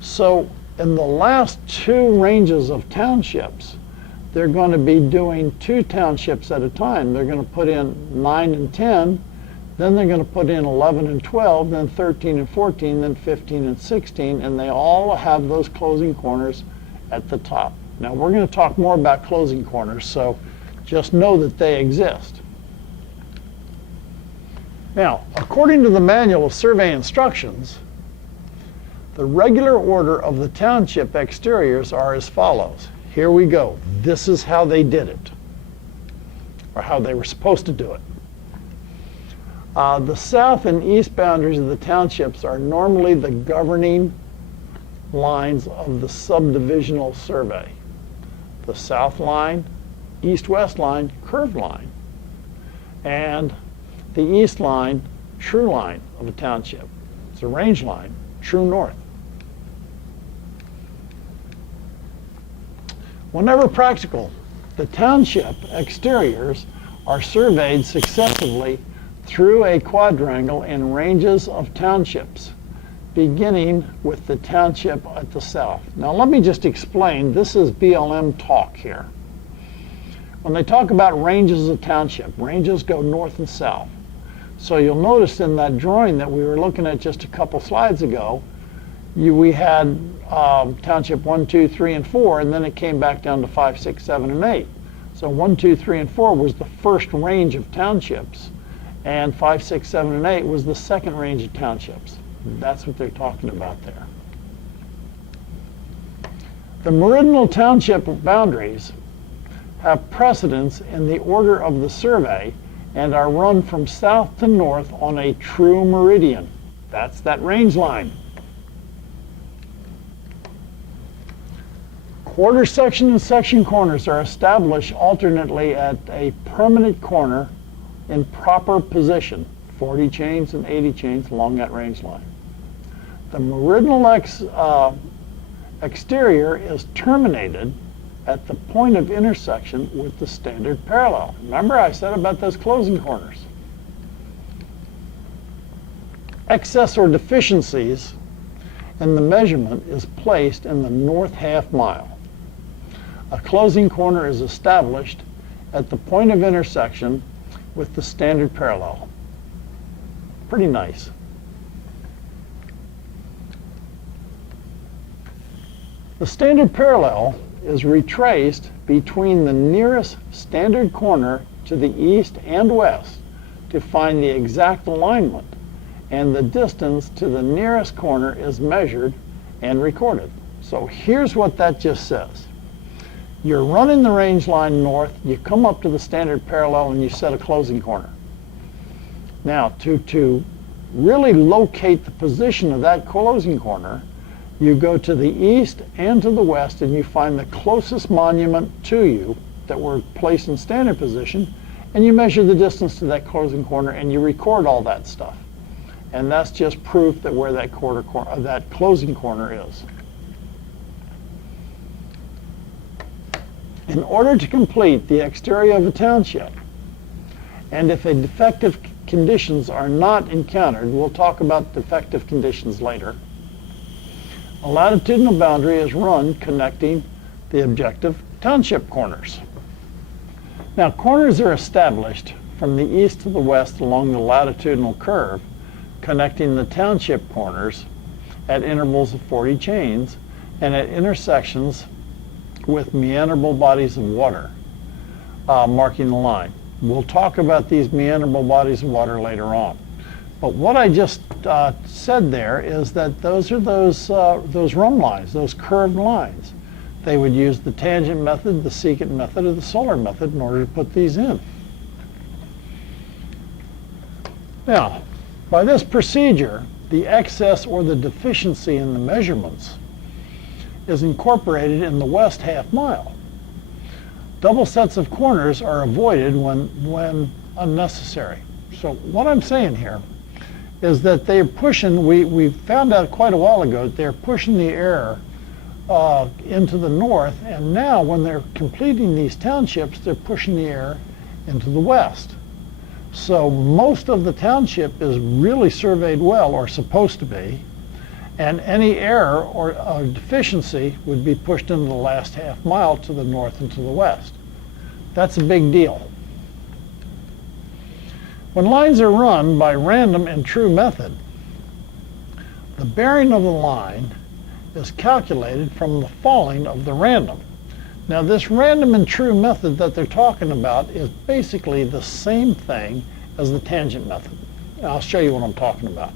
So in the last 2 ranges of townships, they're going to be doing 2 townships at a time. They're going to put in 9 and 10, then they're going to put in 11 and 12, then 13 and 14, then 15 and 16, and they all have those closing corners at the top. Now we're going to talk more about closing corners, so just know that they exist. Now, according to the Manual of Survey Instructions, the regular order of the township exteriors are as follows. Here we go. This is how they did it, or how they were supposed to do it. The south and east boundaries of the townships are normally the governing lines of the subdivisional survey. The south line, east-west line, curved line, and the east line, true line of a township. It's a range line, true north. Whenever practical, the township exteriors are surveyed successively through a quadrangle in ranges of townships, beginning with the township at the south. Now let me just explain, this is BLM talk here. When they talk about ranges of township, ranges go north and south. So you'll notice in that drawing that we were looking at just a couple slides ago, we had township 1, 2, 3, and 4, and then it came back down to 5, 6, 7, and 8. So 1, 2, 3, and 4 was the first range of townships, and 5, 6, 7, and 8 was the second range of townships. That's what they're talking about there. The meridional township boundaries have precedence in the order of the survey and are run from south to north on a true meridian. That's that range line. Quarter section and section corners are established alternately at a permanent corner in proper position, 40 chains and 80 chains along that range line. The meridional exterior is terminated at the point of intersection with the standard parallel. Remember I said about those closing corners. Excess or deficiencies in the measurement is placed in the north half mile. A closing corner is established at the point of intersection with the standard parallel. Pretty nice. The standard parallel is retraced between the nearest standard corner to the east and west to find the exact alignment, and the distance to the nearest corner is measured and recorded. So here's what that just says. You're running the range line north, you come up to the standard parallel and you set a closing corner. Now to really locate the position of that closing corner, you go to the east and to the west and you find the closest monument to you that were placed in standard position, and you measure the distance to that closing corner and you record all that stuff. And that's just proof that where that closing corner is. In order to complete the exterior of a township, and if a defective conditions are not encountered, we'll talk about defective conditions later, a latitudinal boundary is run connecting the objective township corners. Now, corners are established from the east to the west along the latitudinal curve, connecting the township corners at intervals of 40 chains and at intersections with meanderable bodies of water, marking the line. We'll talk about these meanderable bodies of water later on. But what I just said there is that those are those rhumb lines, those curved lines. They would use the tangent method, the secant method, or the solar method in order to put these in. Now, by this procedure, the excess or the deficiency in the measurements is incorporated in the west half mile. Double sets of corners are avoided when unnecessary. So what I'm saying here is that they're pushing, we found out quite a while ago that they're pushing the air into the north, and now when they're completing these townships, they're pushing the air into the west. So most of the township is really surveyed well, or supposed to be, and any error or deficiency would be pushed into the last half mile to the north and to the west. That's a big deal. When lines are run by random and true method, the bearing of the line is calculated from the falling of the random. Now this random and true method that they're talking about is basically the same thing as the tangent method. And I'll show you what I'm talking about.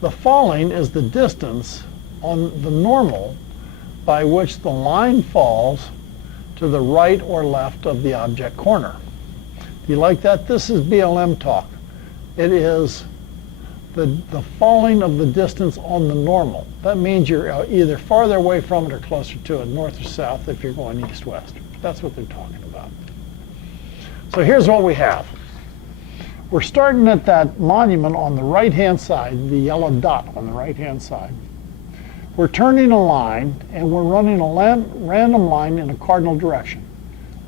The falling is the distance on the normal by which the line falls to the right or left of the object corner. Do you like that? This is BLM talk. It is the falling of the distance on the normal. That means you're either farther away from it or closer to it, north or south if you're going east-west. That's what they're talking about. So here's what we have. We're starting at that monument on the right-hand side, the yellow dot on the right-hand side. We're turning a line, and we're running a random line in a cardinal direction.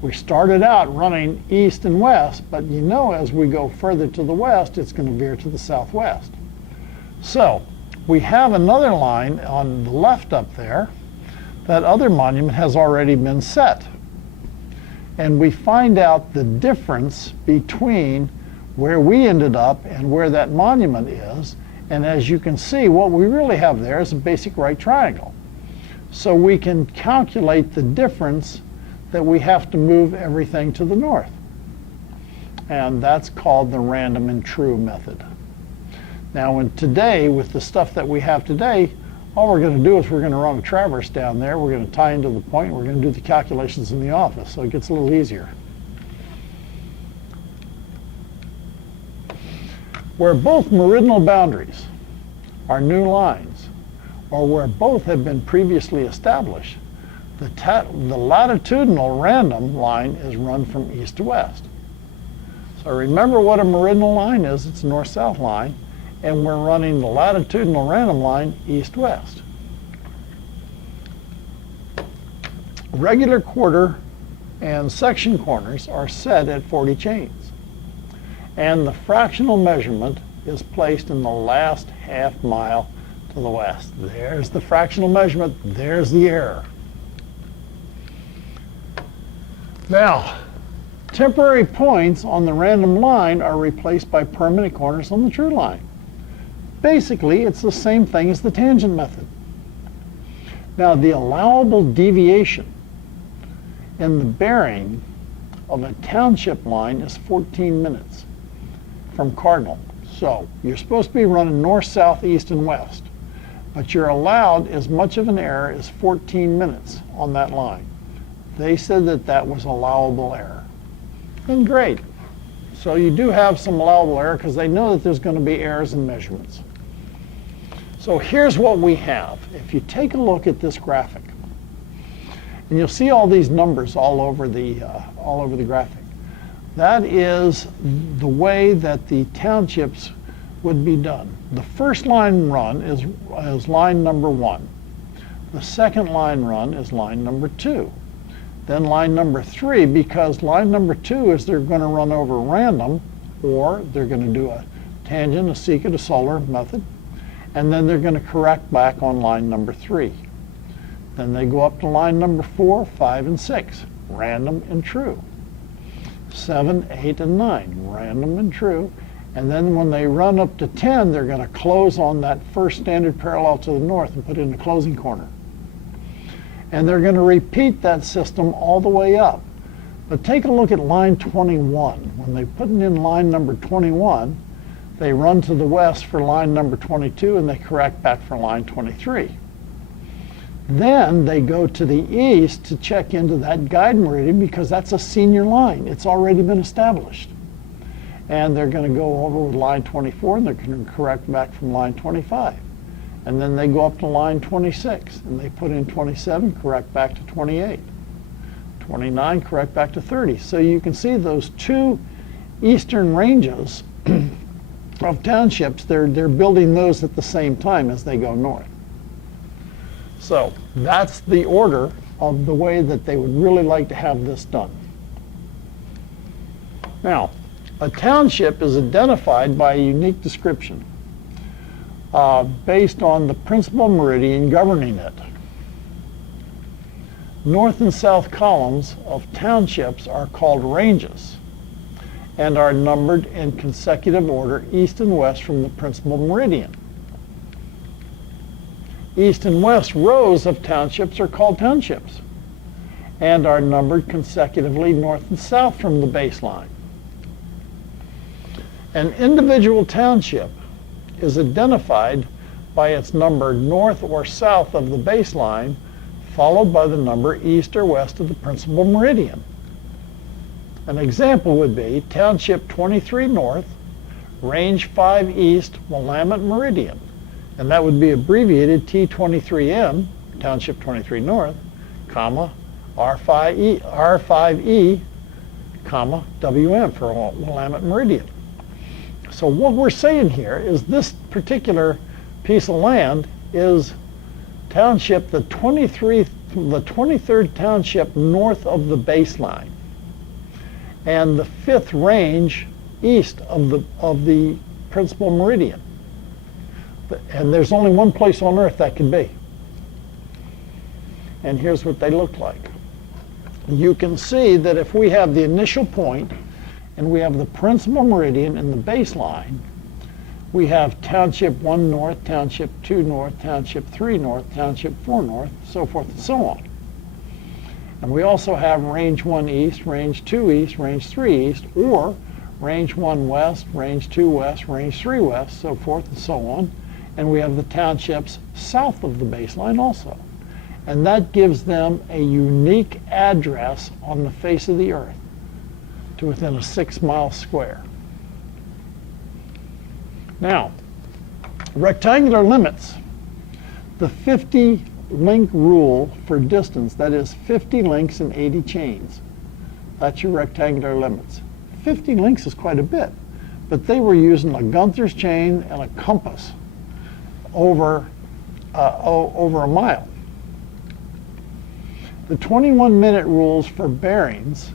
We started out running east and west, but you know as we go further to the west, it's going to veer to the southwest. So we have another line on the left up there. That other monument has already been set. And we find out the difference between where we ended up and where that monument is. And as you can see, what we really have there is a basic right triangle. So we can calculate the difference that we have to move everything to the north. And that's called the random and true method. Now today, with the stuff that we have today, all we're going to do is we're going to run a traverse down there, we're going to tie into the point, and we're going to do the calculations in the office, so it gets a little easier. Where both meridional boundaries are new lines, or where both have been previously established, the latitudinal random line is run from east to west. So remember what a meridional line is. It's a north-south line, and we're running the latitudinal random line east-west. Regular quarter and section corners are set at 40 chains, and the fractional measurement is placed in the last half mile to the west. There's the fractional measurement, there's the error. Now, temporary points on the random line are replaced by permanent corners on the true line. Basically, it's the same thing as the tangent method. Now, the allowable deviation in the bearing of a township line is 14 minutes from cardinal. So, you're supposed to be running north, south, east, and west, but you're allowed as much of an error as 14 minutes on that line. They said that that was allowable error. And great. So you do have some allowable error because they know that there's going to be errors in measurements. So here's what we have. If you take a look at this graphic, and you'll see all these numbers all over the graphic. That is the way that the townships would be done. The first line run is line number 1. The second line run is line number 2. Then line number 3, because line number 2 is they're going to run over random, or they're going to do a tangent, a secant, a solar method, and then they're going to correct back on line number 3. Then they go up to line number 4, 5, and 6, random and true. 7, 8, and 9, random and true. And then when they run up to 10, they're going to close on that first standard parallel to the north and put it in the closing corner. And they're going to repeat that system all the way up. But take a look at line 21. When they put in line number 21, they run to the west for line number 22 and they correct back for line 23. Then they go to the east to check into that guide meridian because that's a senior line. It's already been established. And they're going to go over with line 24 and they're going to correct back from line 25. And then they go up to line 26 and they put in 27, correct back to 28. 29, correct back to 30. So you can see those two eastern ranges of townships, they're building those at the same time as they go north. So that's the order of the way that they would really like to have this done. Now, a township is identified by a unique description based on the principal meridian governing it. North and south columns of townships are called ranges and are numbered in consecutive order east and west from the principal meridian. East and west rows of townships are called townships and are numbered consecutively north and south from the baseline. An individual township is identified by its number north or south of the baseline, followed by the number east or west of the principal meridian. An example would be Township 23 North, Range 5 East, Willamette Meridian. And that would be abbreviated T23M, Township 23 North, comma, R5E, comma, WM for Willamette Meridian. So what we're saying here is this particular piece of land is township, the 23rd township north of the baseline, and the 5th range east of the principal meridian. And there's only one place on earth that can be. And here's what they look like. You can see that if we have the initial point and we have the principal meridian and the baseline, we have Township 1 North, Township 2 North, Township 3 North, Township 4 North, so forth and so on. And we also have Range 1 East, Range 2 East, Range 3 East, or Range 1 West, Range 2 West, Range 3 West, so forth and so on. And we have the townships south of the baseline also. And that gives them a unique address on the face of the earth to within a 6-mile square. Now, rectangular limits. The 50-link rule for distance, that is 50 links and 80 chains. That's your rectangular limits. 50 links is quite a bit, but they were using a Gunther's chain and a compass over a mile. The 21-minute rules for bearings,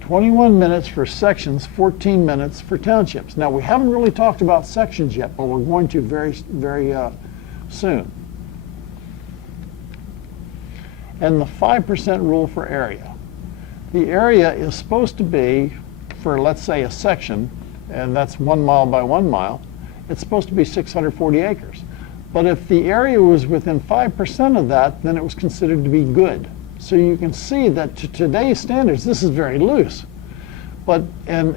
21 minutes for sections, 14 minutes for townships. Now, we haven't really talked about sections yet, but we're going to very soon. And the 5% rule for area. The area is supposed to be, for let's say a section, and that's 1 mile by 1 mile, it's supposed to be 640 acres. But if the area was within 5% of that, then it was considered to be good. So you can see that to today's standards, this is very loose. But in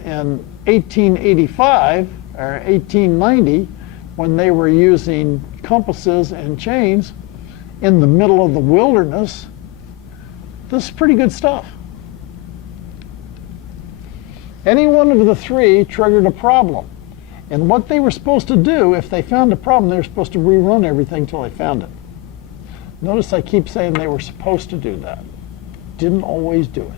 1885 or 1890, when they were using compasses and chains in the middle of the wilderness, this is pretty good stuff. Any one of the three triggered a problem. And what they were supposed to do, if they found a problem, they were supposed to rerun everything until they found it. Notice I keep saying they were supposed to do that. Didn't always do it.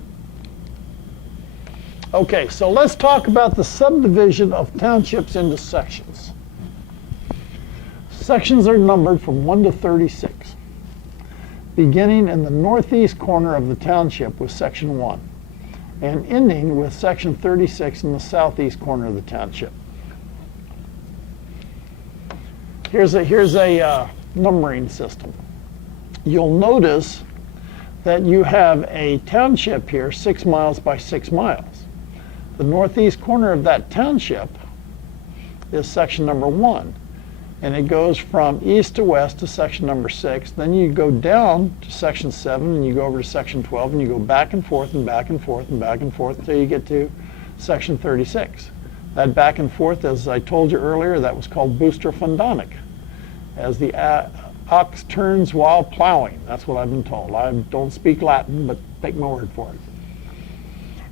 Okay, so let's talk about the subdivision of townships into sections. Sections are numbered from 1 to 36, beginning in the northeast corner of the township with section 1, and ending with section 36 in the southeast corner of the township. Here's a numbering system. You'll notice that you have a township here 6 miles by 6 miles. The northeast corner of that township is section number 1. And it goes from east to west to section number 6. Then you go down to section 7, and you go over to section 12, and you go back and forth and back and forth and back and forth until you get to section 36. That back and forth, as I told you earlier, that was called booster fundonic, as the ox turns while plowing. That's what I've been told. I don't speak Latin, but take my word for it.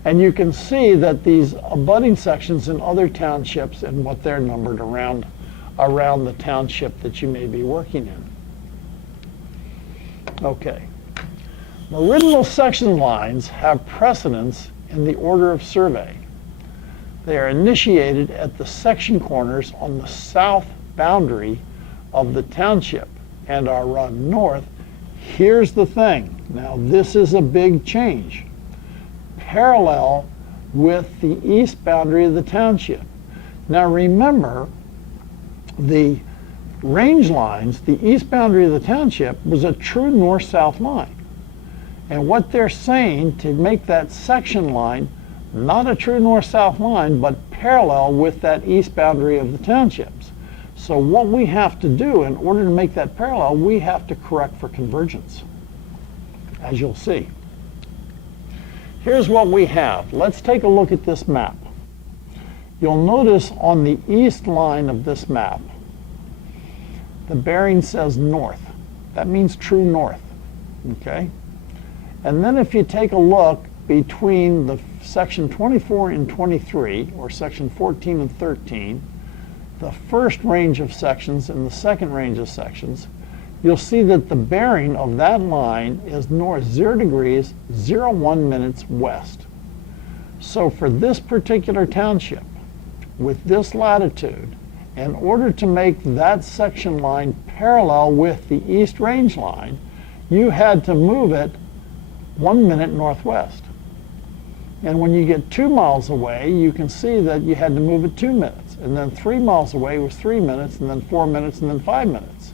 And you can see that these abutting sections in other townships and what they're numbered around the township that you may be working in. Okay. Meridional section lines have precedence in the order of survey. They are initiated at the section corners on the south boundary of the township and are run north. Here's the thing. Now, this is a big change. Parallel with the east boundary of the township. Now, remember, the range lines, the east boundary of the township, was a true north-south line. And what they're saying to make that section line not a true north-south line, but parallel with that east boundary of the townships. So what we have to do in order to make that parallel, we have to correct for convergence, as you'll see. Here's what we have. Let's take a look at this map. You'll notice on the east line of this map, the bearing says north. That means true north, okay? And then if you take a look between the section 24 and 23, or section 14 and 13, the first range of sections and the second range of sections, you'll see that the bearing of that line is north 0 degrees, 01 minutes west. So for this particular township, with this latitude, in order to make that section line parallel with the east range line, you had to move it 1 minute northwest. And when you get 2 miles away, you can see that you had to move it 2 minutes. And then 3 miles away was 3 minutes, and then 4 minutes, and then 5 minutes.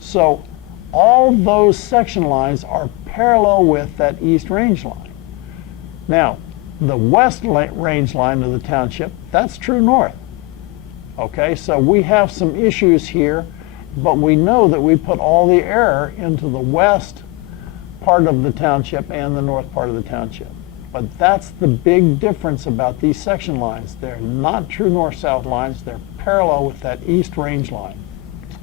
So all those section lines are parallel with that east range line. Now, the west range line of the township, that's true north. Okay, so we have some issues here, but we know that we put all the error into the west part of the township and the north part of the township. But that's the big difference about these section lines. They're not true north-south lines, they're parallel with that east range line.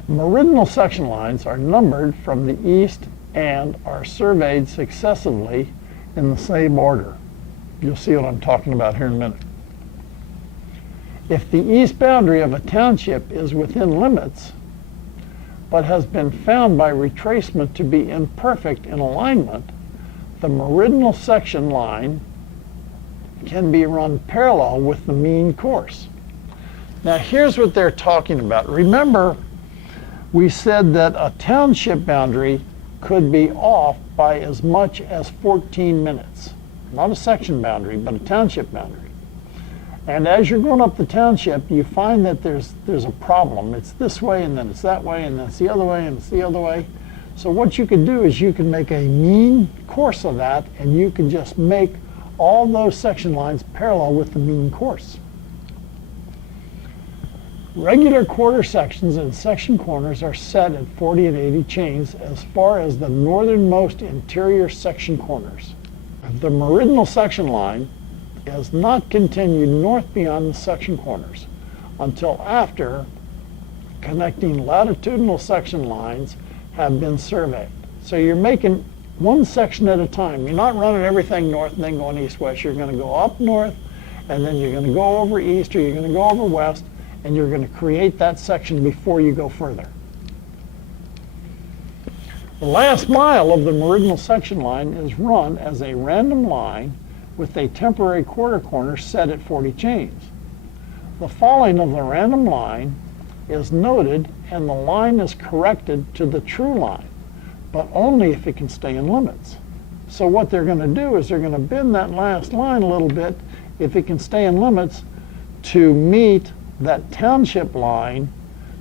Meridional section lines are numbered from the east and are surveyed successively in the same order. You'll see what I'm talking about here in a minute. If the east boundary of a township is within limits, but has been found by retracement to be imperfect in alignment, the meridional section line can be run parallel with the mean course. Now here's what they're talking about. Remember, we said that a township boundary could be off by as much as 14 minutes. Not a section boundary, but a township boundary. And as you're going up the township, you find that there's a problem. It's this way, and then it's that way, and then it's the other way, and it's the other way. So what you can do is you can make a mean course of that, and you can just make all those section lines parallel with the mean course. Regular quarter sections and section corners are set at 40 and 80 chains as far as the northernmost interior section corners. The meridional section line is not continued north beyond the section corners until after connecting latitudinal section lines have been surveyed. So you're making one section at a time. You're not running everything north and then going east-west. You're going to go up north, and then you're going to go over east, or you're going to go over west, and you're going to create that section before you go further. The last mile of the meridional section line is run as a random line with a temporary quarter corner set at 40 chains. The falling of the random line is noted and the line is corrected to the true line, but only if it can stay in limits. So what they're going to do is they're going to bend that last line a little bit if it can stay in limits to meet that township line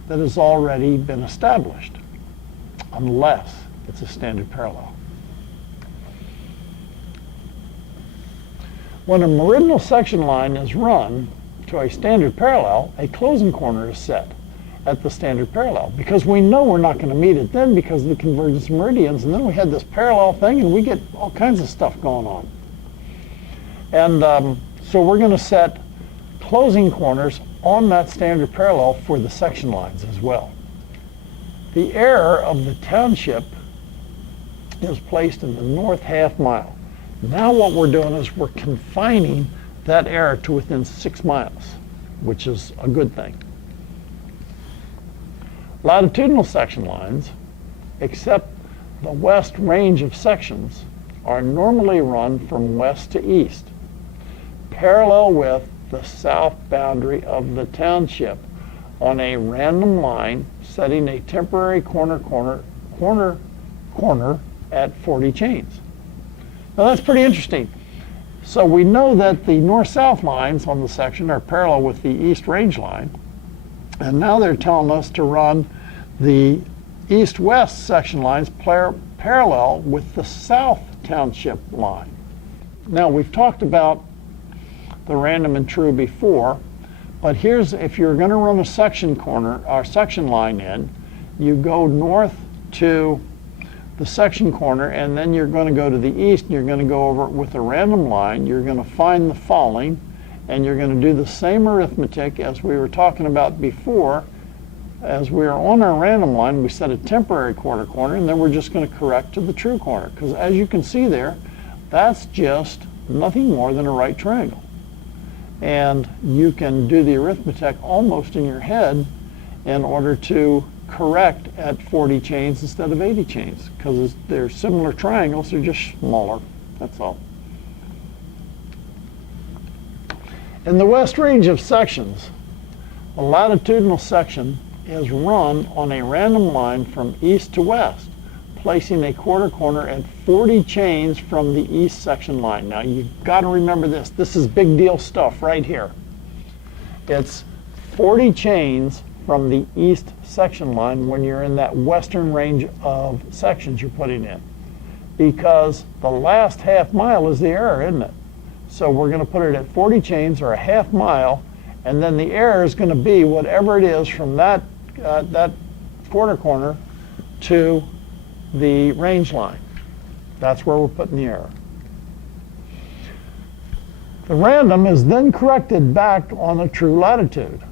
that has already been established, unless it's a standard parallel. When a meridional section line is run to a standard parallel, a closing corner is set at the standard parallel, because we know we're not going to meet it then because of the convergence of meridians, and then we had this parallel thing and we get all kinds of stuff going on. And so we're going to set closing corners on that standard parallel for the section lines as well. The error of the township is placed in the north half mile. Now what we're doing is we're confining that error to within 6 miles, which is a good thing. Latitudinal section lines, except the west range of sections, are normally run from west to east, parallel with the south boundary of the township on a random line, setting a temporary corner at 40 chains. Now that's pretty interesting. So we know that the north-south lines on the section are parallel with the east range line, and now they're telling us to run the east-west section lines parallel with the south township line. Now we've talked about the random and true before, but here's, if you're going to run a section corner or section line in, you go north to the section corner, and then you're going to go to the east, and you're going to go over it with a random line. You're going to find the falling, and you're going to do the same arithmetic as we were talking about before. As we are on our random line, we set a temporary corner, and then we're just going to correct to the true corner, because as you can see there, that's just nothing more than a right triangle. And you can do the arithmetic almost in your head in order to correct at 40 chains instead of 80 chains, because they're similar triangles, they're just smaller, that's all. In the west range of sections, a latitudinal section is run on a random line from east to west, placing a quarter corner at 40 chains from the east section line. Now you've got to remember this. This is big deal stuff right here. It's 40 chains from the east section line when you're in that western range of sections you're putting in, because the last half mile is the error, isn't it? So we're going to put it at 40 chains or a half mile, and then the error is going to be whatever it is from that quarter corner to the range line. That's where we're putting the error. The random is then corrected back on a true latitude.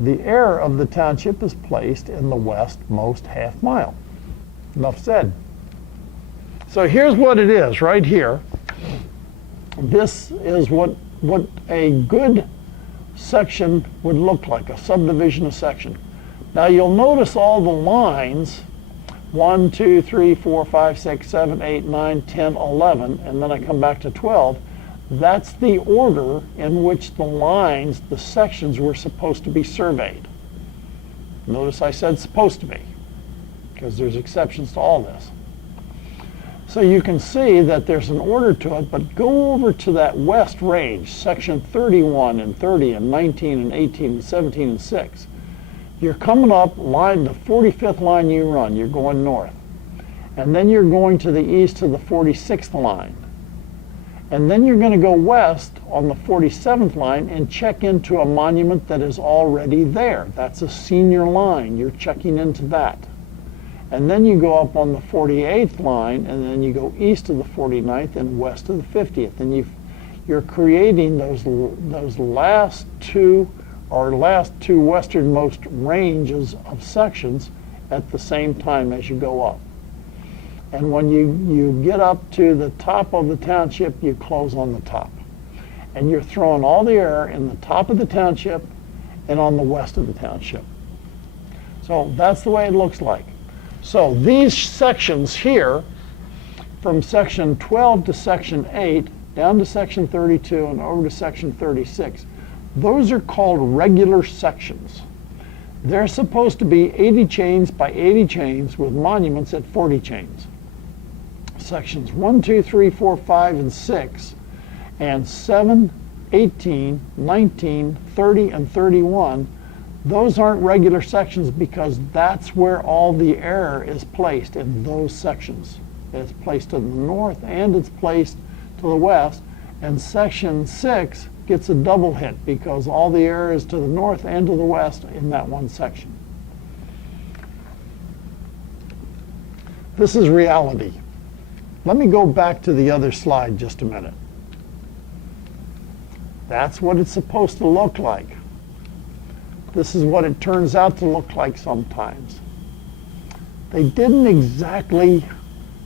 The error of the township is placed in the westmost half mile. Enough said. So here's what it is right here. This is what a good section would look like, a subdivision of section. Now you'll notice all the lines, 1, 2, 3, 4, 5, 6, 7, 8, 9, 10, 11, and then I come back to 12. That's the order in which the lines, the sections, were supposed to be surveyed. Notice I said supposed to be, because there's exceptions to all this. So you can see that there's an order to it, but go over to that west range, section 31 and 30 and 19 and 18 and 17 and 6. You're coming up line, the 45th line you run, you're going north. And then you're going to the east to the 46th line. And then you're going to go west on the 47th line and check into a monument that is already there. That's a senior line. You're checking into that. And then you go up on the 48th line, and then you go east of the 49th and west of the 50th. And you're creating those last two westernmost ranges of sections at the same time as you go up. And when you get up to the top of the township, you close on the top. And you're throwing all the error in the top of the township and on the west of the township. So that's the way it looks like. So these sections here, from section 12 to section 8, down to section 32 and over to section 36, those are called regular sections. They're supposed to be 80 chains by 80 chains with monuments at 40 chains. Sections 1, 2, 3, 4, 5, and 6, and 7, 18, 19, 30, and 31, those aren't regular sections because that's where all the error is placed, in those sections. It's placed to the north and it's placed to the west, And section 6 gets a double hit because all the air is to the north and to the west in that one section. This is reality. Let me go back to the other slide just a minute. That's what it's supposed to look like. This is what it turns out to look like sometimes. They didn't exactly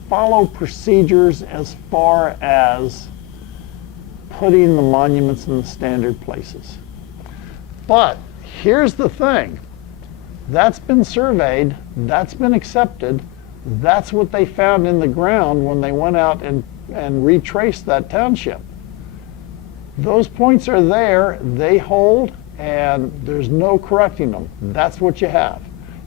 follow procedures as far as putting the monuments in the standard places. But here's the thing. That's been surveyed, that's been accepted, that's what they found in the ground when they went out and retraced that township. Those points are there, they hold, and there's no correcting them. That's what you have.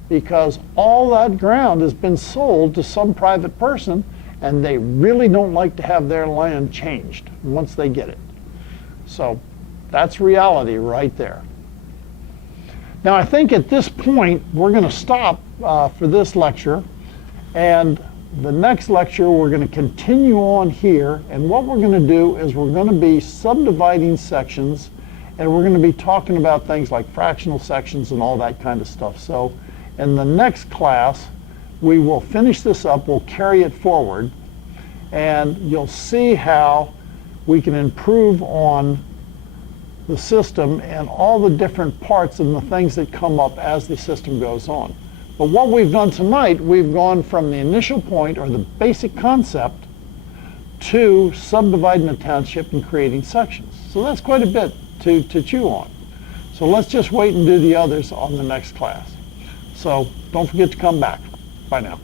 Because all that ground has been sold to some private person, and they really don't like to have their land changed once they get it. So that's reality right there. Now I think at this point we're going to stop for this lecture, and the next lecture we're going to continue on here, and what we're going to do is we're going to be subdividing sections, and we're going to be talking about things like fractional sections and all that kind of stuff. So in the next class we will finish this up, we'll carry it forward, and you'll see how we can improve on the system and all the different parts and the things that come up as the system goes on. But what we've done tonight, we've gone from the initial point, or the basic concept, to subdividing a township and creating sections. So that's quite a bit to chew on. So let's just wait and do the others on the next class. So don't forget to come back. Bye now.